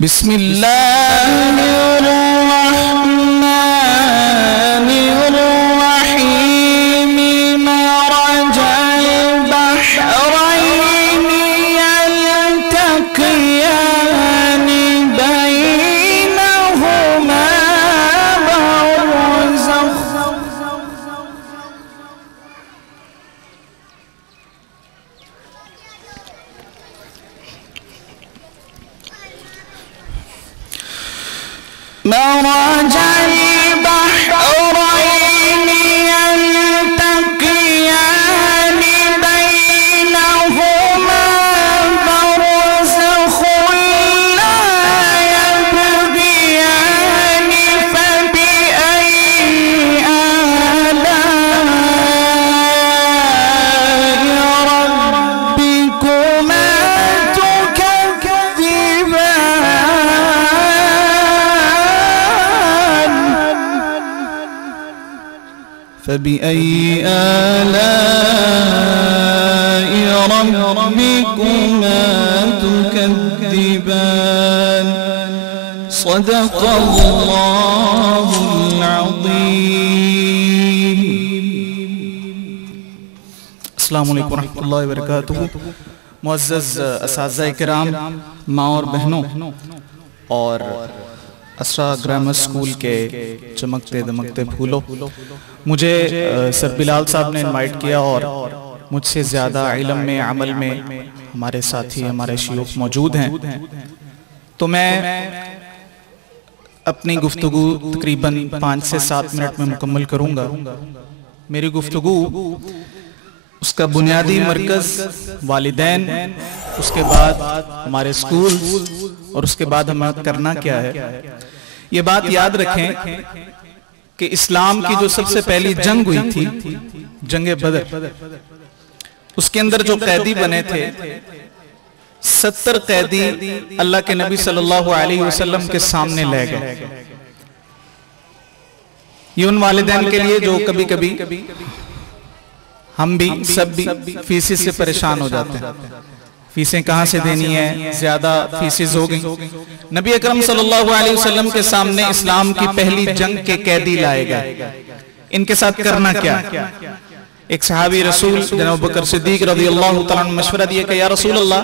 बिस्मिल्लाहिर्रहमानिर्रहीम। मरजल बहरैनि यल्तक़ियानि बैनहुमा बरज़ख़ुन। मरजल बहरैनि यल्तक़ियानि बैनहुमा बरज़ख़ुन ला यबग़ियान। फबिअय्यि आलाइ रब्बिकुमा तुकज़्ज़िबान। फबिअय्यि आलाइ रब्बिकुमा तुकज़्ज़िबान। सदक़ल्लाहुल अज़ीम। अस्सलामु अलैकुम रहमतुल्लाहि व बरकातुहू। मुअज़्ज़ज़ असातिज़ा किराम, माँ और बहनों, और असरा ग्रामर स्कूल के चमकते दमकते फूलों, मुझे सर बिलाल साहब ने इनवाइट किया और मुझसे ज़्यादा इल्म में, अमल में हमारे साथी, हमारे शयूख मौजूद हैं, तो मैं अपनी गुफ्तगू तकरीबन 5 से 7 मिनट में मुकम्मल करूँगा। मेरी गुफ्तगू उसका बुनियादी मरकज़ वालिदैन, उसके बाद हमारे स्कूल, और उसके बाद हमें करना क्या है। ये बात याद रखें कि इस्लाम की जो सबसे पहली जंग हुई थी, जंग बदर, उसके अंदर जो कैदी बने थे, 70 कैदी अल्लाह के नबी सल्लल्लाहु अलैहि वसल्लम के सामने ले गए। ये उन वालिदैन के लिए जो कभी कभी हम भी, सब भी फीसें से परेशान हो जाते हैं। फीसें कहाँ से देनी है, ज्यादा फीसें हो गई। नबी अकरम सल्लल्लाहु अलैहि वसल्लम के सामने इस्लाम की पहली जंग के कैदी लाए गए। इनके साथ करना क्या? एक सहाबी रसूल जनाब अबू बकर सिद्दीक रज़ियल्लाहु तआला अन्हु मशवरा दिए कि या रसूल अल्लाह,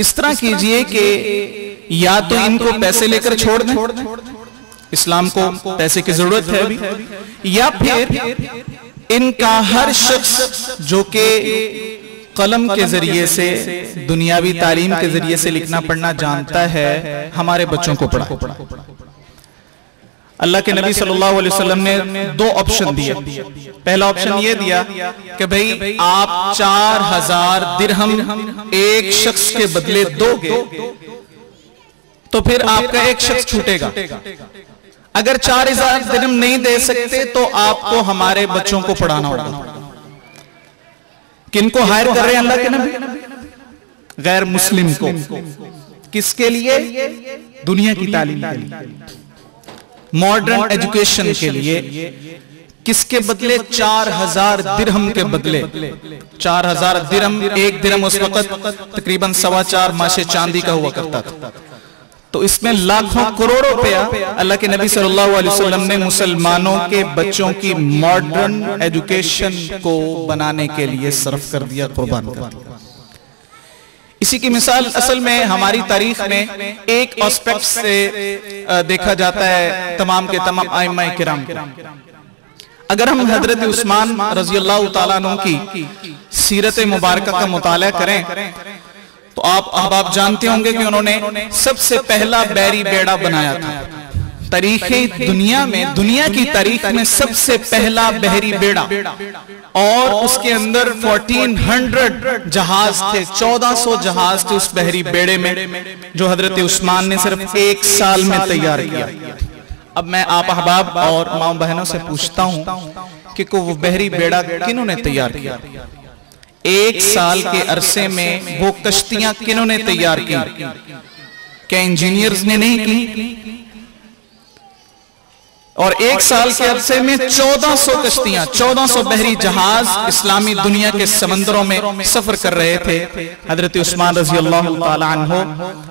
इस तरह कीजिए कि या तो इनको पैसे लेकर छोड़ दें, इस्लाम को पैसे की जरूरत है अभी, या फिर इनका हर शख्स जो के कलम के जरिए से, दुनियावी तालीम के जरिए से लिखना पढ़ना जानता है, हमारे बच्चों को पढ़ा। अल्लाह के नबी सल्लल्लाहु अलैहि वसल्लम ने 2 ऑप्शन दिए। पहला ऑप्शन ये दिया कि भाई आप 4000 दिरहम एक शख्स के बदले दोगे तो फिर आपका एक शख्स छूटेगा। अगर 4000 दिरहम नहीं दे सकते तो आपको हमारे बच्चों को पढ़ाना होगा। किनको हायर कर रहे हैं अल्लाह के नबी? गैर मुस्लिम को। किसके लिए? दुनिया की तालीम के लिए, मॉडर्न एजुकेशन के लिए। किसके बदले? 4000 दिरहम के बदले। 4000 दिरहम, एक दिरहम उस वक्त तकरीबन 4.25 माशे चांदी का हुआ करता था। तो इसमें लाखों करोड़ों रुपया अल्लाह के नबी सल्लल्लाहु अलैहि वसल्लम ने मुसलमानों के बच्चों की मॉडर्न एजुकेशन को बनाने के लिए सर्फ कर दिया, कुर्बान कर दिया। इसी की मिसाल असल में हमारी तारीख में एक एस्पेक्ट से देखा जाता है तमाम के तमाम आइम्मा किराम। अगर हम हजरत उस्मान रजी अल्लाह तआला अन्हु की सीरत मुबारक का मुताला करें तो आप जानते होंगे कि उन्होंने सबसे पहला बैरी बेड़ा बनाया था। तारीख़ दुनिया में, दुनिया की तारीख में सबसे पहला बहरी बेड़ा, और उसके अंदर 1400 जहाज थे, 1400 जहाज थे उस बहरी बेड़े में, जो हजरत उस्मान ने सिर्फ 1 साल में तैयार किया। अब मैं आप अहबाब और माँ बहनों से पूछता हूं कि वो बहरी बेड़ा किन्होंने तैयार किया? 1 साल के अरसे में वो कश्तियां किन्होंने तैयार की? क्या इंजीनियर्स ने नहीं की? और 1 साल के अरसे में 1400 कश्तियां, 1400 बहरी जहाज इस्लामी दुनिया के समंदरों में सफर कर रहे थे। हजरत उस्मान रजी अल्लाह तआला अन्हु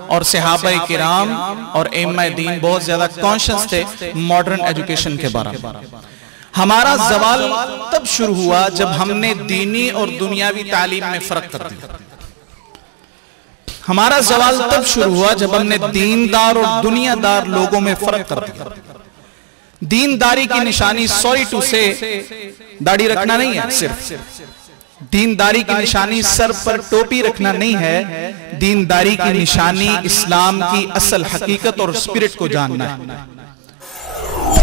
और सहाबा किराम और इमाम दीन बहुत ज्यादा कॉन्शियस थे मॉडर्न एजुकेशन के बारे में। हमारा जवाल तब शुरू हुआ जब हमने दीनी और दुनियावी तालीम में फर्क कर दिया। हमारा जवाल तब शुरू हुआ जब हमने दीनदार और दुनियादार लोगों में फर्क कर दिया। दीनदारी की निशानी, सॉरी टू से, दाढ़ी रखना नहीं है। सिर्फ दीनदारी की निशानी सर पर टोपी रखना नहीं है। दीनदारी की निशानी इस्लाम की असल हकीकत और स्पिरिट को जानना है।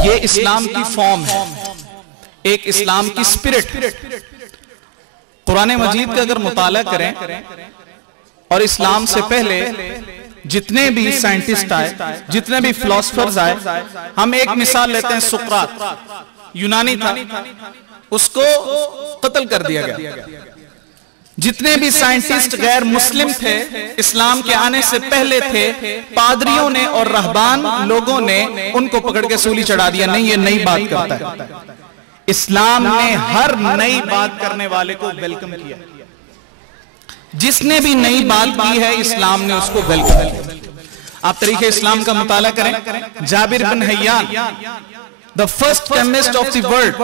ये इस्लाम की फॉर्म है, एक इस्लाम की स्पिरिट। कुरान मजीद का अगर मुताला करें और इस्लाम से पहले जितने भी साइंटिस्ट आए, जितने भी फिलोसफर्स आए, हम एक मिसाल लेते हैं, सुकरात यूनानी था, उसको कत्ल कर दिया गया। जितने भी साइंटिस्ट गैर मुस्लिम थे, इस्लाम के आने से पहले थे, पादरियों ने और रहबान लोगों ने उनको पकड़ के सूली चढ़ा दिया। नहीं, ये नई बात करता है। इस्लाम ने हर नई बात करने वाले को वेलकम किया। जिसने भी नई बात की है इस्लाम ने उसको वेलकम किया। आप तरीके इस्लाम का मुताला करें, Jabir bin Hayyan, the first chemist of the world,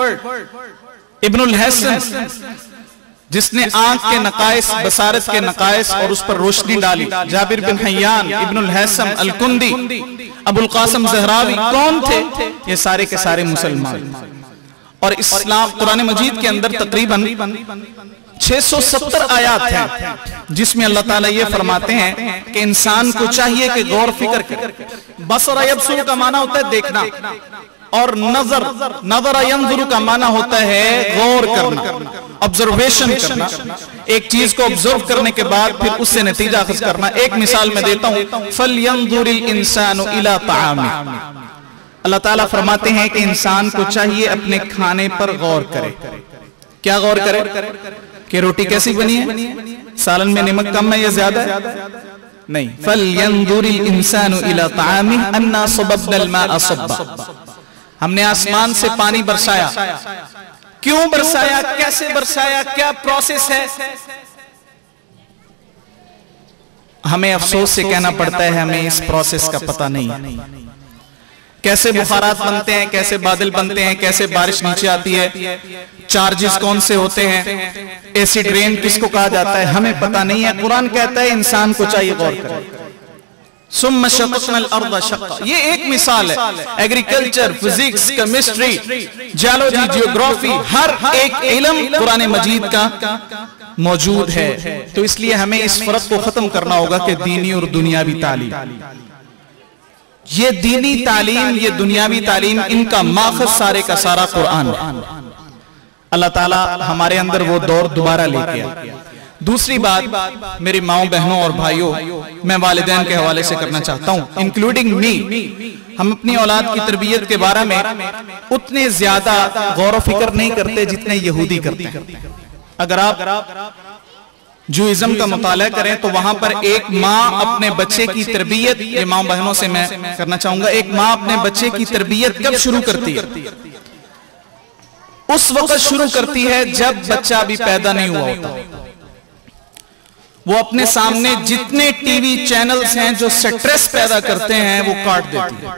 Ibnul Hasan, जिसने आंख के नकाइस, बसारत के नकाइस और उस पर रोशनी डाली, जाबिर बिन हय्यान, इब्नुल हसन अल-कुंदी, अबुल कासिम ज़हरावी, कौन थे? ये सारे के सारे मुसलमान। और इस्लाम कुरान मजीद के अंदर तकरीबन 670 आयात हैं जिसमें अल्लाह ताला ये फरमाते हैं कि इंसान को चाहिए कि गौर फिक्र करे। बसर यबसुर का माना होता है देखना, और नजर यंजुरु का माना होता है गौर करना, ऑब्जर्वेशन करना। एक चीज को ऑब्जर्व करने के बाद फिर उससे नतीजा अखज़ करना। एक मिसाल मैं देता हूं, फलयंजुरिल इंसानु इला ताआमी। अल्लाह ताला फरमाते हैं कि इंसान को चाहिए अपने खाने पर गौर करे। क्या गौर करे? कि रोटी कैसी बनी है, सालन में नमक कम है या ज्यादा है? नहीं। फलयंजुरिल इंसानु इला ताआमी अन्ना सबबनल माअ सबा। हमने आसमान से पानी बरसाया। क्यों बरसाया, कैसे बरसाया, क्या प्रोसेस है? हमें अफसोस से कहना पड़ता है हमें इस प्रोसेस का पता नहीं। कैसे बुखारात बनते हैं, कैसे बादल बनते हैं, कैसे बारिश नीचे आती है, चार्जेस कौन से होते हैं, एसिड रेन किसको कहा जाता है, हमें पता नहीं है। कुरान कहता है इंसान को चाहिए गौर करे। सुम्मा शक़क़नल अर्ज़ शक़्क़ा, ये एक मिसाल है। Agriculture, physics, chemistry, geology, geography, हर एक इल्म कुरान मजीद का मौजूद है। तो इसलिए हमें इस फर्क को खत्म करना होगा कि दीनी और दुनियावी तालीम, ये दीनी तालीम, ये दुनियावी तालीम, इनका माखज़ सारे का सारा कुरान है। अल्लाह ताला हमारे अंदर वो दौर दोबारा लेके आए। दूसरी बात मेरी माओ बहनों और भाइयों, मैं वालिदैन के हवाले से करना चाहता हूं, इंक्लूडिंग मी। हम अपनी औलाद की तरबियत के बारे में उतने ज्यादा गौर फिक्र नहीं करते जितने यहूदी करते हैं। अगर आप जूइज्म का मुताला करें तो वहां पर एक माँ अपने बच्चे की तरबियत, ये माँ बहनों से मैं करना चाहूंगा, एक माँ अपने बच्चे की तरबियत कब शुरू करती है? उस वक्त शुरू करती है जब बच्चा अभी पैदा नहीं हुआ होता। वो अपने सामने जितने टीवी चैनल्स हैं जो स्ट्रेस पैदा करते हैं वो काट देती है,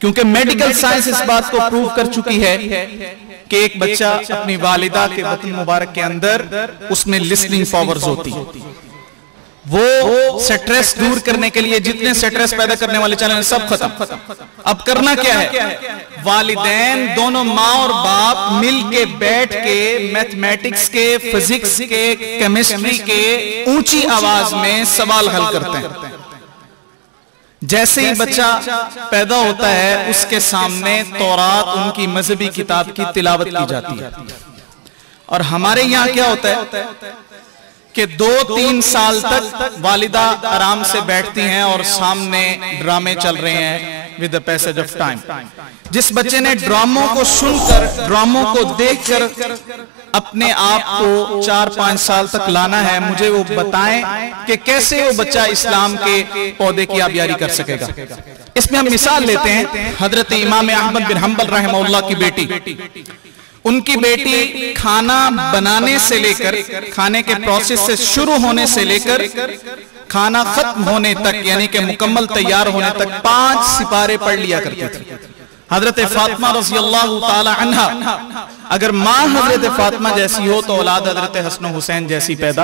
क्योंकि मेडिकल साइंस इस बात को प्रूव कर चुकी है कि एक बच्चा अपनी वालिदा के बतन मुबारक के अंदर उसमें लिसनिंग पावर्स होती है। वो स्ट्रेस दूर करने के लिए जितने स्ट्रेस पैदा करने वाले चैनल सब खत्म। अब करना क्या है? वालिदैन दोनों माँ और बाप मिल के बैठ के मैथमेटिक्स के, फिजिक्स के, केमिस्ट्री के ऊंची आवाज में सवाल हल करते हैं। जैसे ही बच्चा पैदा होता है उसके सामने तौरात, उनकी मजहबी किताब की तिलावत की जाती है। और हमारे यहाँ क्या होता है कि 2-3 साल तक वालिदा आराम से बैठती हैं और सामने ड्रामे चल रहे हैं with the passage of time. जिस बच्चे ने ड्रामों को सुनकर, ड्रामों को देखकर अपने आप को 4-5 साल तक लाना है, मुझे वो बताएं कि कैसे वो बच्चा इस्लाम के पौधे की आबियारी कर सकेगा। इसमें हम मिसाल लेते हैं हजरत इमाम अहमद बिन हंबल रहमहुल्लाह की बेटी। उनकी बेटी खाना बनाने से लेकर, खाने के प्रोसेस से शुरू होने से लेकर खाना खत्म होने तक, यानी कि मुकम्मल तैयार होने तक 5 सिपारे पढ़ लिया करती थी। हजरत फातिमा रज़ियल्लाहु ताला अन्हा, अगर माँ हजरत फातिमा जैसी हो तो औलाद हजरत हसन हुसैन जैसी पैदा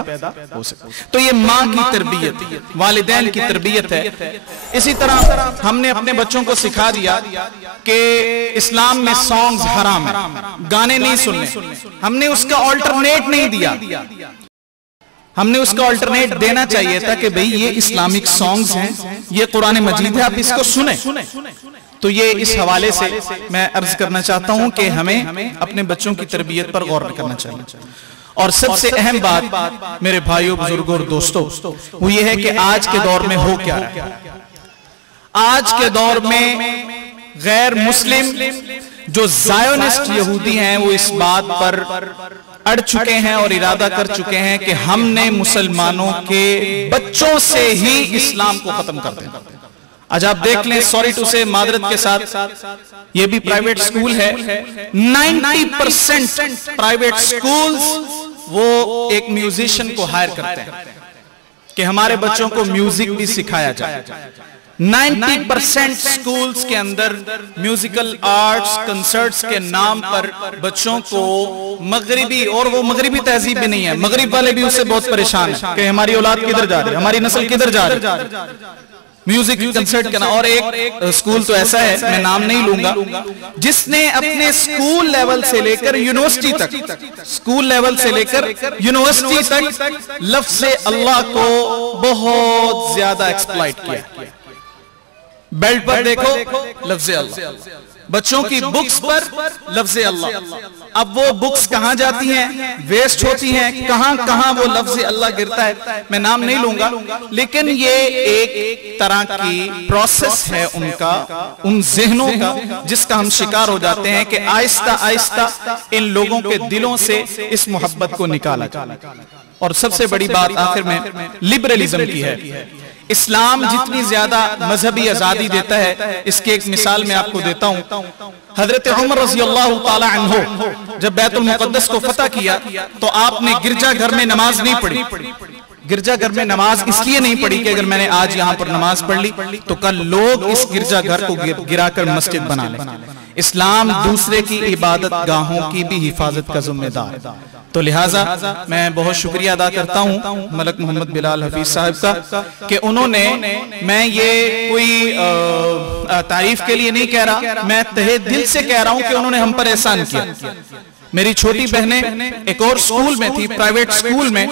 हो सके। तो ये माँ की तरबियत, वालिदैन की तरबियत है। इसी तरह हमने अपने बच्चों को सिखा दिया कि इस्लाम में सॉन्ग्स हराम है, गाने नहीं सुनने। हमने उसका ऑल्टरनेट नहीं दिया, हमने उसका ऑल्टरनेट देना चाहिए था कि भाई ये इस्लामिक सॉन्ग्स हैं, ये कुरान मजीद है, आप इसको सुने। तो ये इस हवाले से मैं अर्ज करना चाहता हूं कि हमें अपने बच्चों की तरबियत पर गौर करना चाहिए। और सबसे अहम बात मेरे भाइयों, बुजुर्गों और दोस्तों, वो ये है कि आज के दौर में हो क्या रहा है। आज के दौर में गैर मुस्लिम जो ज़ायोनिस्ट यहूदी हैं वो इस बात पर अड़ चुके हैं और इरादा कर चुके हैं कि हमने मुसलमानों के बच्चों से ही इस्लाम को खत्म कर देना। आज आप देख लें, सॉरी टू से, मादरत के साथ, ये भी प्राइवेट स्कूल है। 90% प्राइवेट स्कूल्स वो एक म्यूजिशियन को हायर करते हैं कि हमारे बच्चों को म्यूजिक भी सिखाया जाए। 90% स्कूल्स के अंदर म्यूजिकल आर्ट्स, कंसर्ट्स के नाम पर बच्चों को मगरिबी, और वो मगरिबी तहजीब भी नहीं है, मगरिब वाले भी उससे बहुत परेशान है कि हमारी औलाद किधर जा रही है, हमारी नस्ल किधर जा रही है, म्यूजिक कंसर्ट करना। और एक स्कूल तो ऐसा है, मैं नाम नहीं लूंगा, जिसने अपने स्कूल लेवल से लेकर यूनिवर्सिटी तक, स्कूल लेवल से लेकर यूनिवर्सिटी तक लफ्ज़ अल्लाह को बहुत ज्यादा एक्सप्लॉइट किया। बेल्ट पर देखो लफ्ज़ अल्लाह, बच्चों की बुक्स पर लफ्ज़ अल्लाह। अब वो बुक्स कहां जाती हैं, वेस्ट होती हैं, कहां कहां वो लफ्ज़ अल्लाह गिरता है, मैं नाम नहीं लूंगा। लेकिन ये एक तरह की प्रोसेस है उनका, उन ज़हनों का, जिसका हम शिकार हो जाते हैं कि आहिस्ता आहिस्ता इन लोगों के दिलों से इस मोहब्बत को निकाला जाए। और सबसे बड़ी बात आखिर में लिबरलिज्म की है। इस्लाम जितनी ज्यादा मजहबी आजादी देता है, इसकी एक मिसाल मैं आपको देता हूं। हजरत उमर रज़ियल्लाहु ताला अन्हु जब बैतुल मुक़द्दस को फतह किया तो आपने गिरजाघर में नमाज नहीं पढ़ी। गिरजाघर में नमाज इसलिए नहीं पढ़ी कि अगर मैंने आज यहाँ पर नमाज पढ़ ली तो कल लोग इस गिरजाघर को गिराकर मस्जिद बना लें। इस्लाम दूसरे की इबादत गाहों की भी हिफाजत का जिम्मेदार है। तो लिहाजा मैं बहुत शुक्रिया अदा करता हूं मलक मोहम्मद बिलाल हफीज साहब का कि उन्होंने, मैं ये कोई तारीफ के लिए नहीं कह रहा, मैं तहे दिल से कह रहा हूं कि उन्होंने हम पर एहसान किया। मेरी छोटी बहनें एक और स्कूल में थी, प्राइवेट स्कूल में,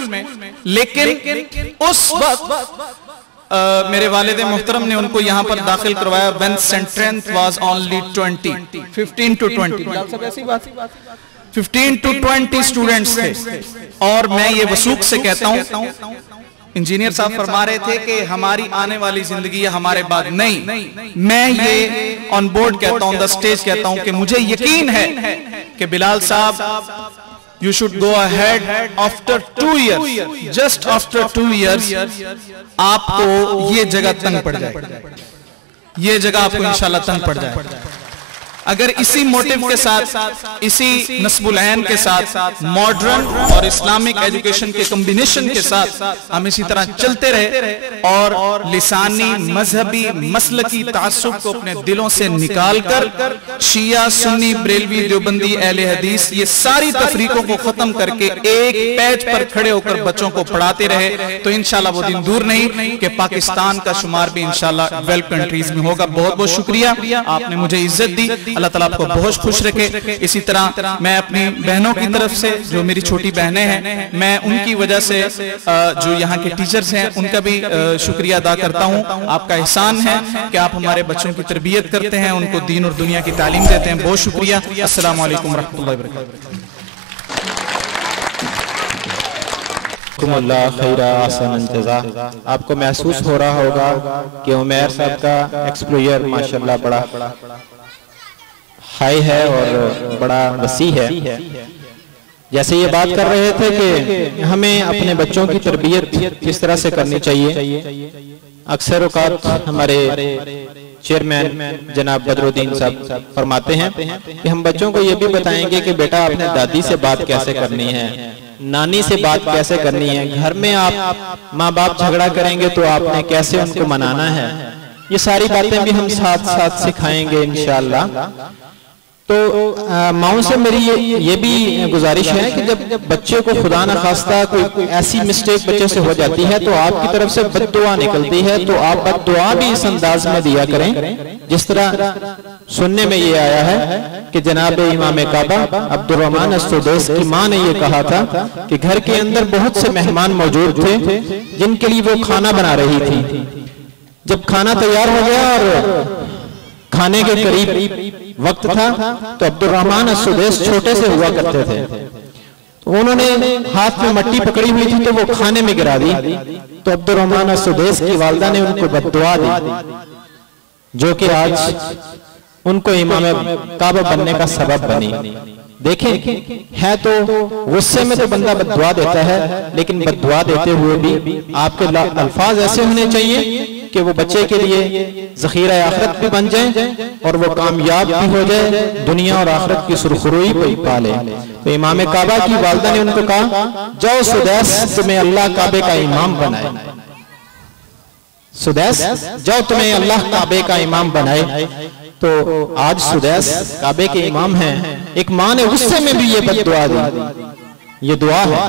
लेकिन उस वक्त मेरे वालिद मोहतरम ने उनको यहां पर दाखिल करवाया when strength was only 15 to 20, 15 to 20 students थे। और मैं ये वसूख से कहता हूं, इंजीनियर साहब फरमा रहे थे कि हमारी आने वाली जिंदगी हमारे बाद, नहीं, मैं ये ऑन बोर्ड कहता हूं, द स्टेज कहता हूं कि मुझे यकीन है कि बिलाल साहब you should go ahead after 2 years, just after 2 years आपको ये जगह तंग पड़ जाए, ये जगह आपको इंशाल्लाह तंग पड़ जाए। अगर इसी मोटिव के साथ, इसी नस्बुल ऐन के साथ, मॉडर्न और इस्लामिक एजुकेशन के कॉम्बिनेशन के साथ हम इसी तरह चलते रहे और लिसानी मजहबी मसलकी तासुब को अपने दिलों से निकालकर शिया, सुन्नी, बरेलवी, देवबंदी, अहले हदीस, ये सारी तफरीकों को खत्म करके एक पैच पर खड़े होकर बच्चों को पढ़ाते रहे, तो इंशाल्लाह वो दिन दूर नहीं कि पाकिस्तान का शुमार भी इंशाल्लाह डेवलप्ड कंट्रीज में होगा। बहुत बहुत शुक्रिया, आपने मुझे इज्जत दी, अल्लाह ताला आपको बहुत खुश रखे। इसी तरह मैं अपनी बहनों की तरफ से, जो मेरी छोटी बहनें हैं, मैं उनकी वजह से जो यहाँ के टीचर्स हैं उनका भी शुक्रिया अदा करता हूँ। आपका एहसान है कि आप हमारे बच्चों की तरबियत करते हैं, उनको दीन और दुनिया की तालीम देते हैं। बहुत शुक्रिया। अस्सलामु अलैकुम रहमतुल्लाहि व बरकातहू। आपको महसूस हो रहा होगा कि उमैर साहब का एक्सप्लोयर माशाल्लाह बड़ा हाई है और बड़ा वसी है। जैसे ये बात कर रहे थे कि हमें अपने बच्चों की तरबियत किस तरह से करनी चाहिए, अक्सर औकात हमारे चेयरमैन जनाब बदरुद्दीन साहब फरमाते हैं कि हम बच्चों को ये भी बताएंगे कि बेटा अपने दादी से बात कैसे करनी है, नानी से बात कैसे करनी है, घर में आप माँ बाप झगड़ा करेंगे तो आपने कैसे उनको मनाना है। ये सारी बातें भी हम साथ साथ सिखाएंगे इंशाअल्लाह। तो माओ से मेरी ये भी गुजारिश है कि जब बच्चे को खुदा न खास्ता कोई ऐसी मिस्टेक बच्चे से हो जाती है तो आपकी तरफ से बद्दुआ निकलती है, तो आप बद्दुआ भी इस अंदाज में दिया करें जिस तरह सुनने में ये आया है कि जनाब इमाम काबा अब्दुर्रहमान अस-सुदैस की माँ ने ये कहा था कि घर के अंदर बहुत से मेहमान मौजूद थे जिनके लिए वो खाना बना रही थी। जब खाना तैयार हो गया और खाने के करीब वक्त था तो अब्दुर्रहमान अस-सुदैस छोटे से हुआ करते थे, तो उन्होंने हाथ में मट्टी पकड़ी हुई थी तो वो खाने में गिरा दी, तो अब्दुर्रहमान अस-सुदैस की वालिदा ने उनको बद्दुआ दी जो कि आज उनको इमाम काबा बनने का सबब बनी। देखें, है तो गुस्से में तो बंदा बद्दुआ देता है, लेकिन बद्दुआ देते हुए भी आपके अल्फाज ऐसे होने चाहिए कि वो बच्चे के लिए ज़ख़ीरा आखिरत भी बन जाए और वो कामयाब भी हो जाए, दुनिया और आखिरत की सुरखरुई भी पाले। तो इमाम काबा की वालिदा ने उनको कहा, जाओ सुदैस तुम्हें अल्लाह काबे का इमाम बनाए, सुदैस जाओ तुम्हें अल्लाह काबे का इमाम बनाए। तो आज सुदैस काबे के इमाम हैं। एक माँ ने गुस्से में भी ये बद्दुआ दी, ये दुआ है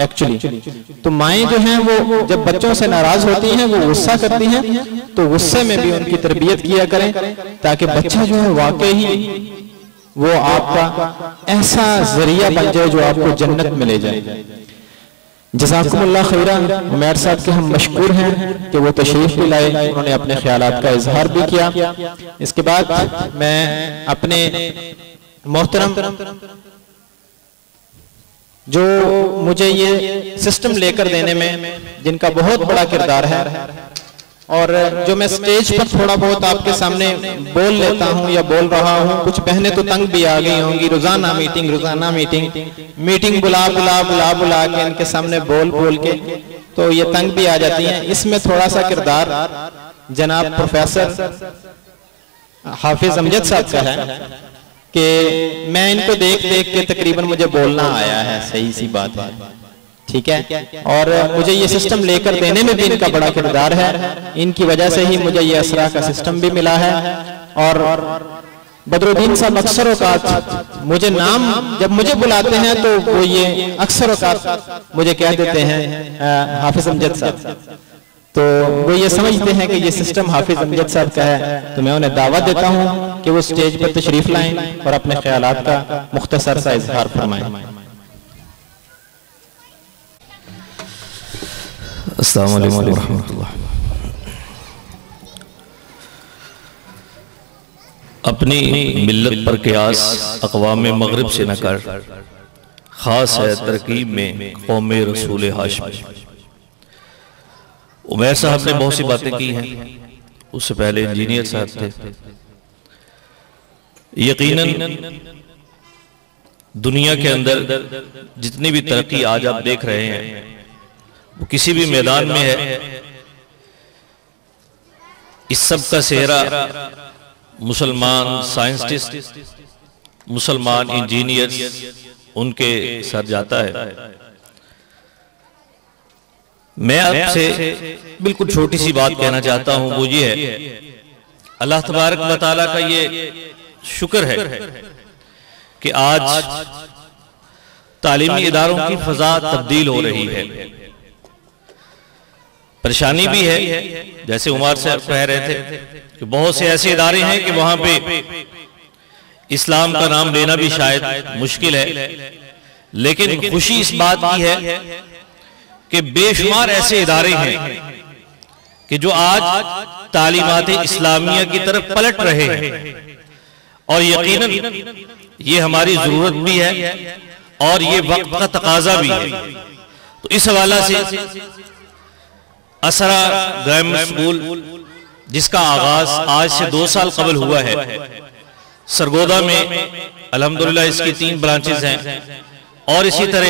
एक्चुअली। तो माएँ जो हैं वो जब बच्चों से नाराज होती हैं, वो गुस्सा करती हैं, तो गुस्से में भी उनकी तरबियत किया करें ताकि बच्चा जो है वाकई वो आपका ऐसा जरिया बन जाए जो आपको जन्नत में ले जाए। जज़ाकुमुल्लाह खैरा। उमैर साहब के हम मशकूर हैं कि वो तशरीफ भी लाए, उन्होंने अपने ख्यालात का इजहार भी किया। इसके बाद मैं अपने मोहतरम जो मुझे ये सिस्टम लेकर देने में जिनका बहुत बड़ा किरदार है और जो मैं स्टेज पर थोड़ा बहुत आपके सामने बोल लेता हूं या बोल रहा हूं, कुछ बहनें तो तंग भी आ गई होंगी, रोजाना मीटिंग बुला के इनके सामने बोल के तो ये तंग भी आ जाती हैं। इसमें थोड़ा सा किरदार जनाब प्रोफेसर हाफिज अमजद साहब का है कि मैं इनको देख के तकरीबन मुझे बोलना आया है, सही सी बात है, ठीक है। और मुझे ये सिस्टम लेकर देने में भी इनका बड़ा किरदार है, इनकी वजह से ही मुझे ये असरा का सिस्टम भी मिला है। और बदरुद्दीन साहब अक्सर औकात मुझे नाम जब मुझे बुलाते हैं तो वो ये अक्सर औकात मुझे कह देते हैं हाफिज अमजद साहब, तो वो ये समझते हैं कि ये सिस्टम हाफिज अमजद साहब का है, तो मैं उन्हें दावत देता हूं कि वो स्टेज पर तशरीफ लाएं और अपने ख्यालात का मुख्तसर सा इजहार फरमाएं। अस्सलाम वालेकुम रहमतुल्लाह। अपनी मिल्लत पर क़ियास अक़वाम मग़रिब से न कर, ख़ास है तरकीब में कौम रसूल हाशिम। उमैर साहब ने बहुत सी बातें की हैं, उससे पहले इंजीनियर साहब थे। यकीनन दुनिया के अंदर जितनी भी तरक्की आज आप देख रहे हैं वो किसी भी मैदान में है, इस सब का सेहरा मुसलमान साइंटिस्ट, मुसलमान इंजीनियर्स, उनके सर जाता है। मैं आपसे बिल्कुल छोटी सी बात कहना चाहता हूं, वो ये है, अल्लाह तबारक व तआला का ये शुक्र है कि आज तालीमी इदारों की फजा तब्दील हो रही है। परेशानी भी है, जैसे उमर साहब कह रहे थे कि बहुत से ऐसे इदारे हैं कि वहां पे इस्लाम का नाम लेना भी शायद मुश्किल है, लेकिन खुशी इस बात की है कि बेशुमार ऐसे इदारे हैं कि जो आज तालीमात इस्लामिया की तरफ पलट रहे हैं, और यकीनन ये हमारी जरूरत भी है और ये वक्त का तकाजा भी है। तो इस हवाला से असरा ग्रामर स्कूल, जिसका आगाज आज से 2 साल कबल हुआ है, सरगोदा में अल्हम्दुलिल्लाह इसकी 3 ब्रांचेज हैं, और इसी तरह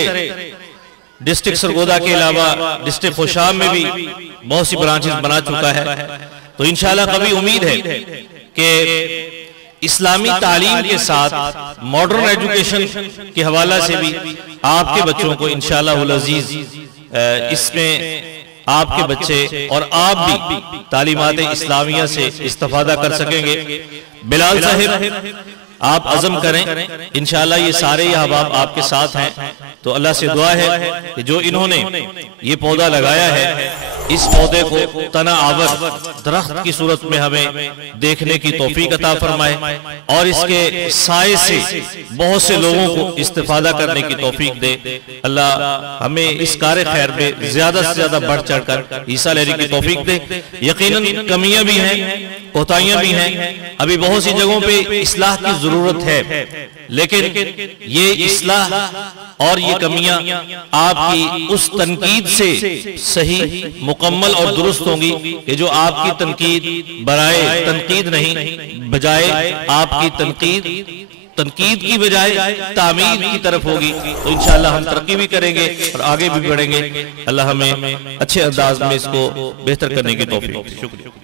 डिस्ट्रिक्ट सरगोदा के अलावा डिस्ट्रिक्ट खुशाम में भी बहुत सी ब्रांचेस बना चुका है। तो इंशाल्लाह कभी उम्मीद है कि इस्लामी तालीम के साथ मॉडर्न एजुकेशन के हवाला से भी आपके बच्चों को इंशाल्लाह उल अजीज इसमें आपके बच्चे और आप भी तालीमात इस्लामिया से इस्तेफादा कर सकेंगे। बिलाल साहिब, आप अज़म करें, इंशाल्लाह ये सारे अहबाब आपके साथ हैं। तो अल्लाह से दुआ है कि जो इन्होंने ये पौधा लगाया है, इस पौधे को तना आवर दरख्त की सूरत में हमें देखने की तौफीक अता फरमाए, और इसके साए से बहुत से लोगों को इस्तेफादा करने की तौफीक दे। अल्लाह हमें इस कार्य खैर में ज्यादा से ज्यादा बढ़ चढ़कर हिस्सा लेने की तौफीक दे। यकीनन कमियां भी हैं, कोताहियां भी हैं, अभी बहुत सी जगहों पे इस्लाह की जरूरत है, लेकिन ये इस्लाह और ये कमियां आपकी उस तनकीद से सही, मुकम्मल और दुरुस्त होंगी कि जो आपकी तनकीद बराए तनकीद नहीं, बजाय आपकी तनकीद की बजाय तामीर की तरफ होगी। तो इंशाअल्लाह हम तरक्की भी करेंगे और आगे भी बढ़ेंगे। अल्लाह हमें अच्छे अंदाज में इसको बेहतर करने की तौफीक दे। शुक्रिया।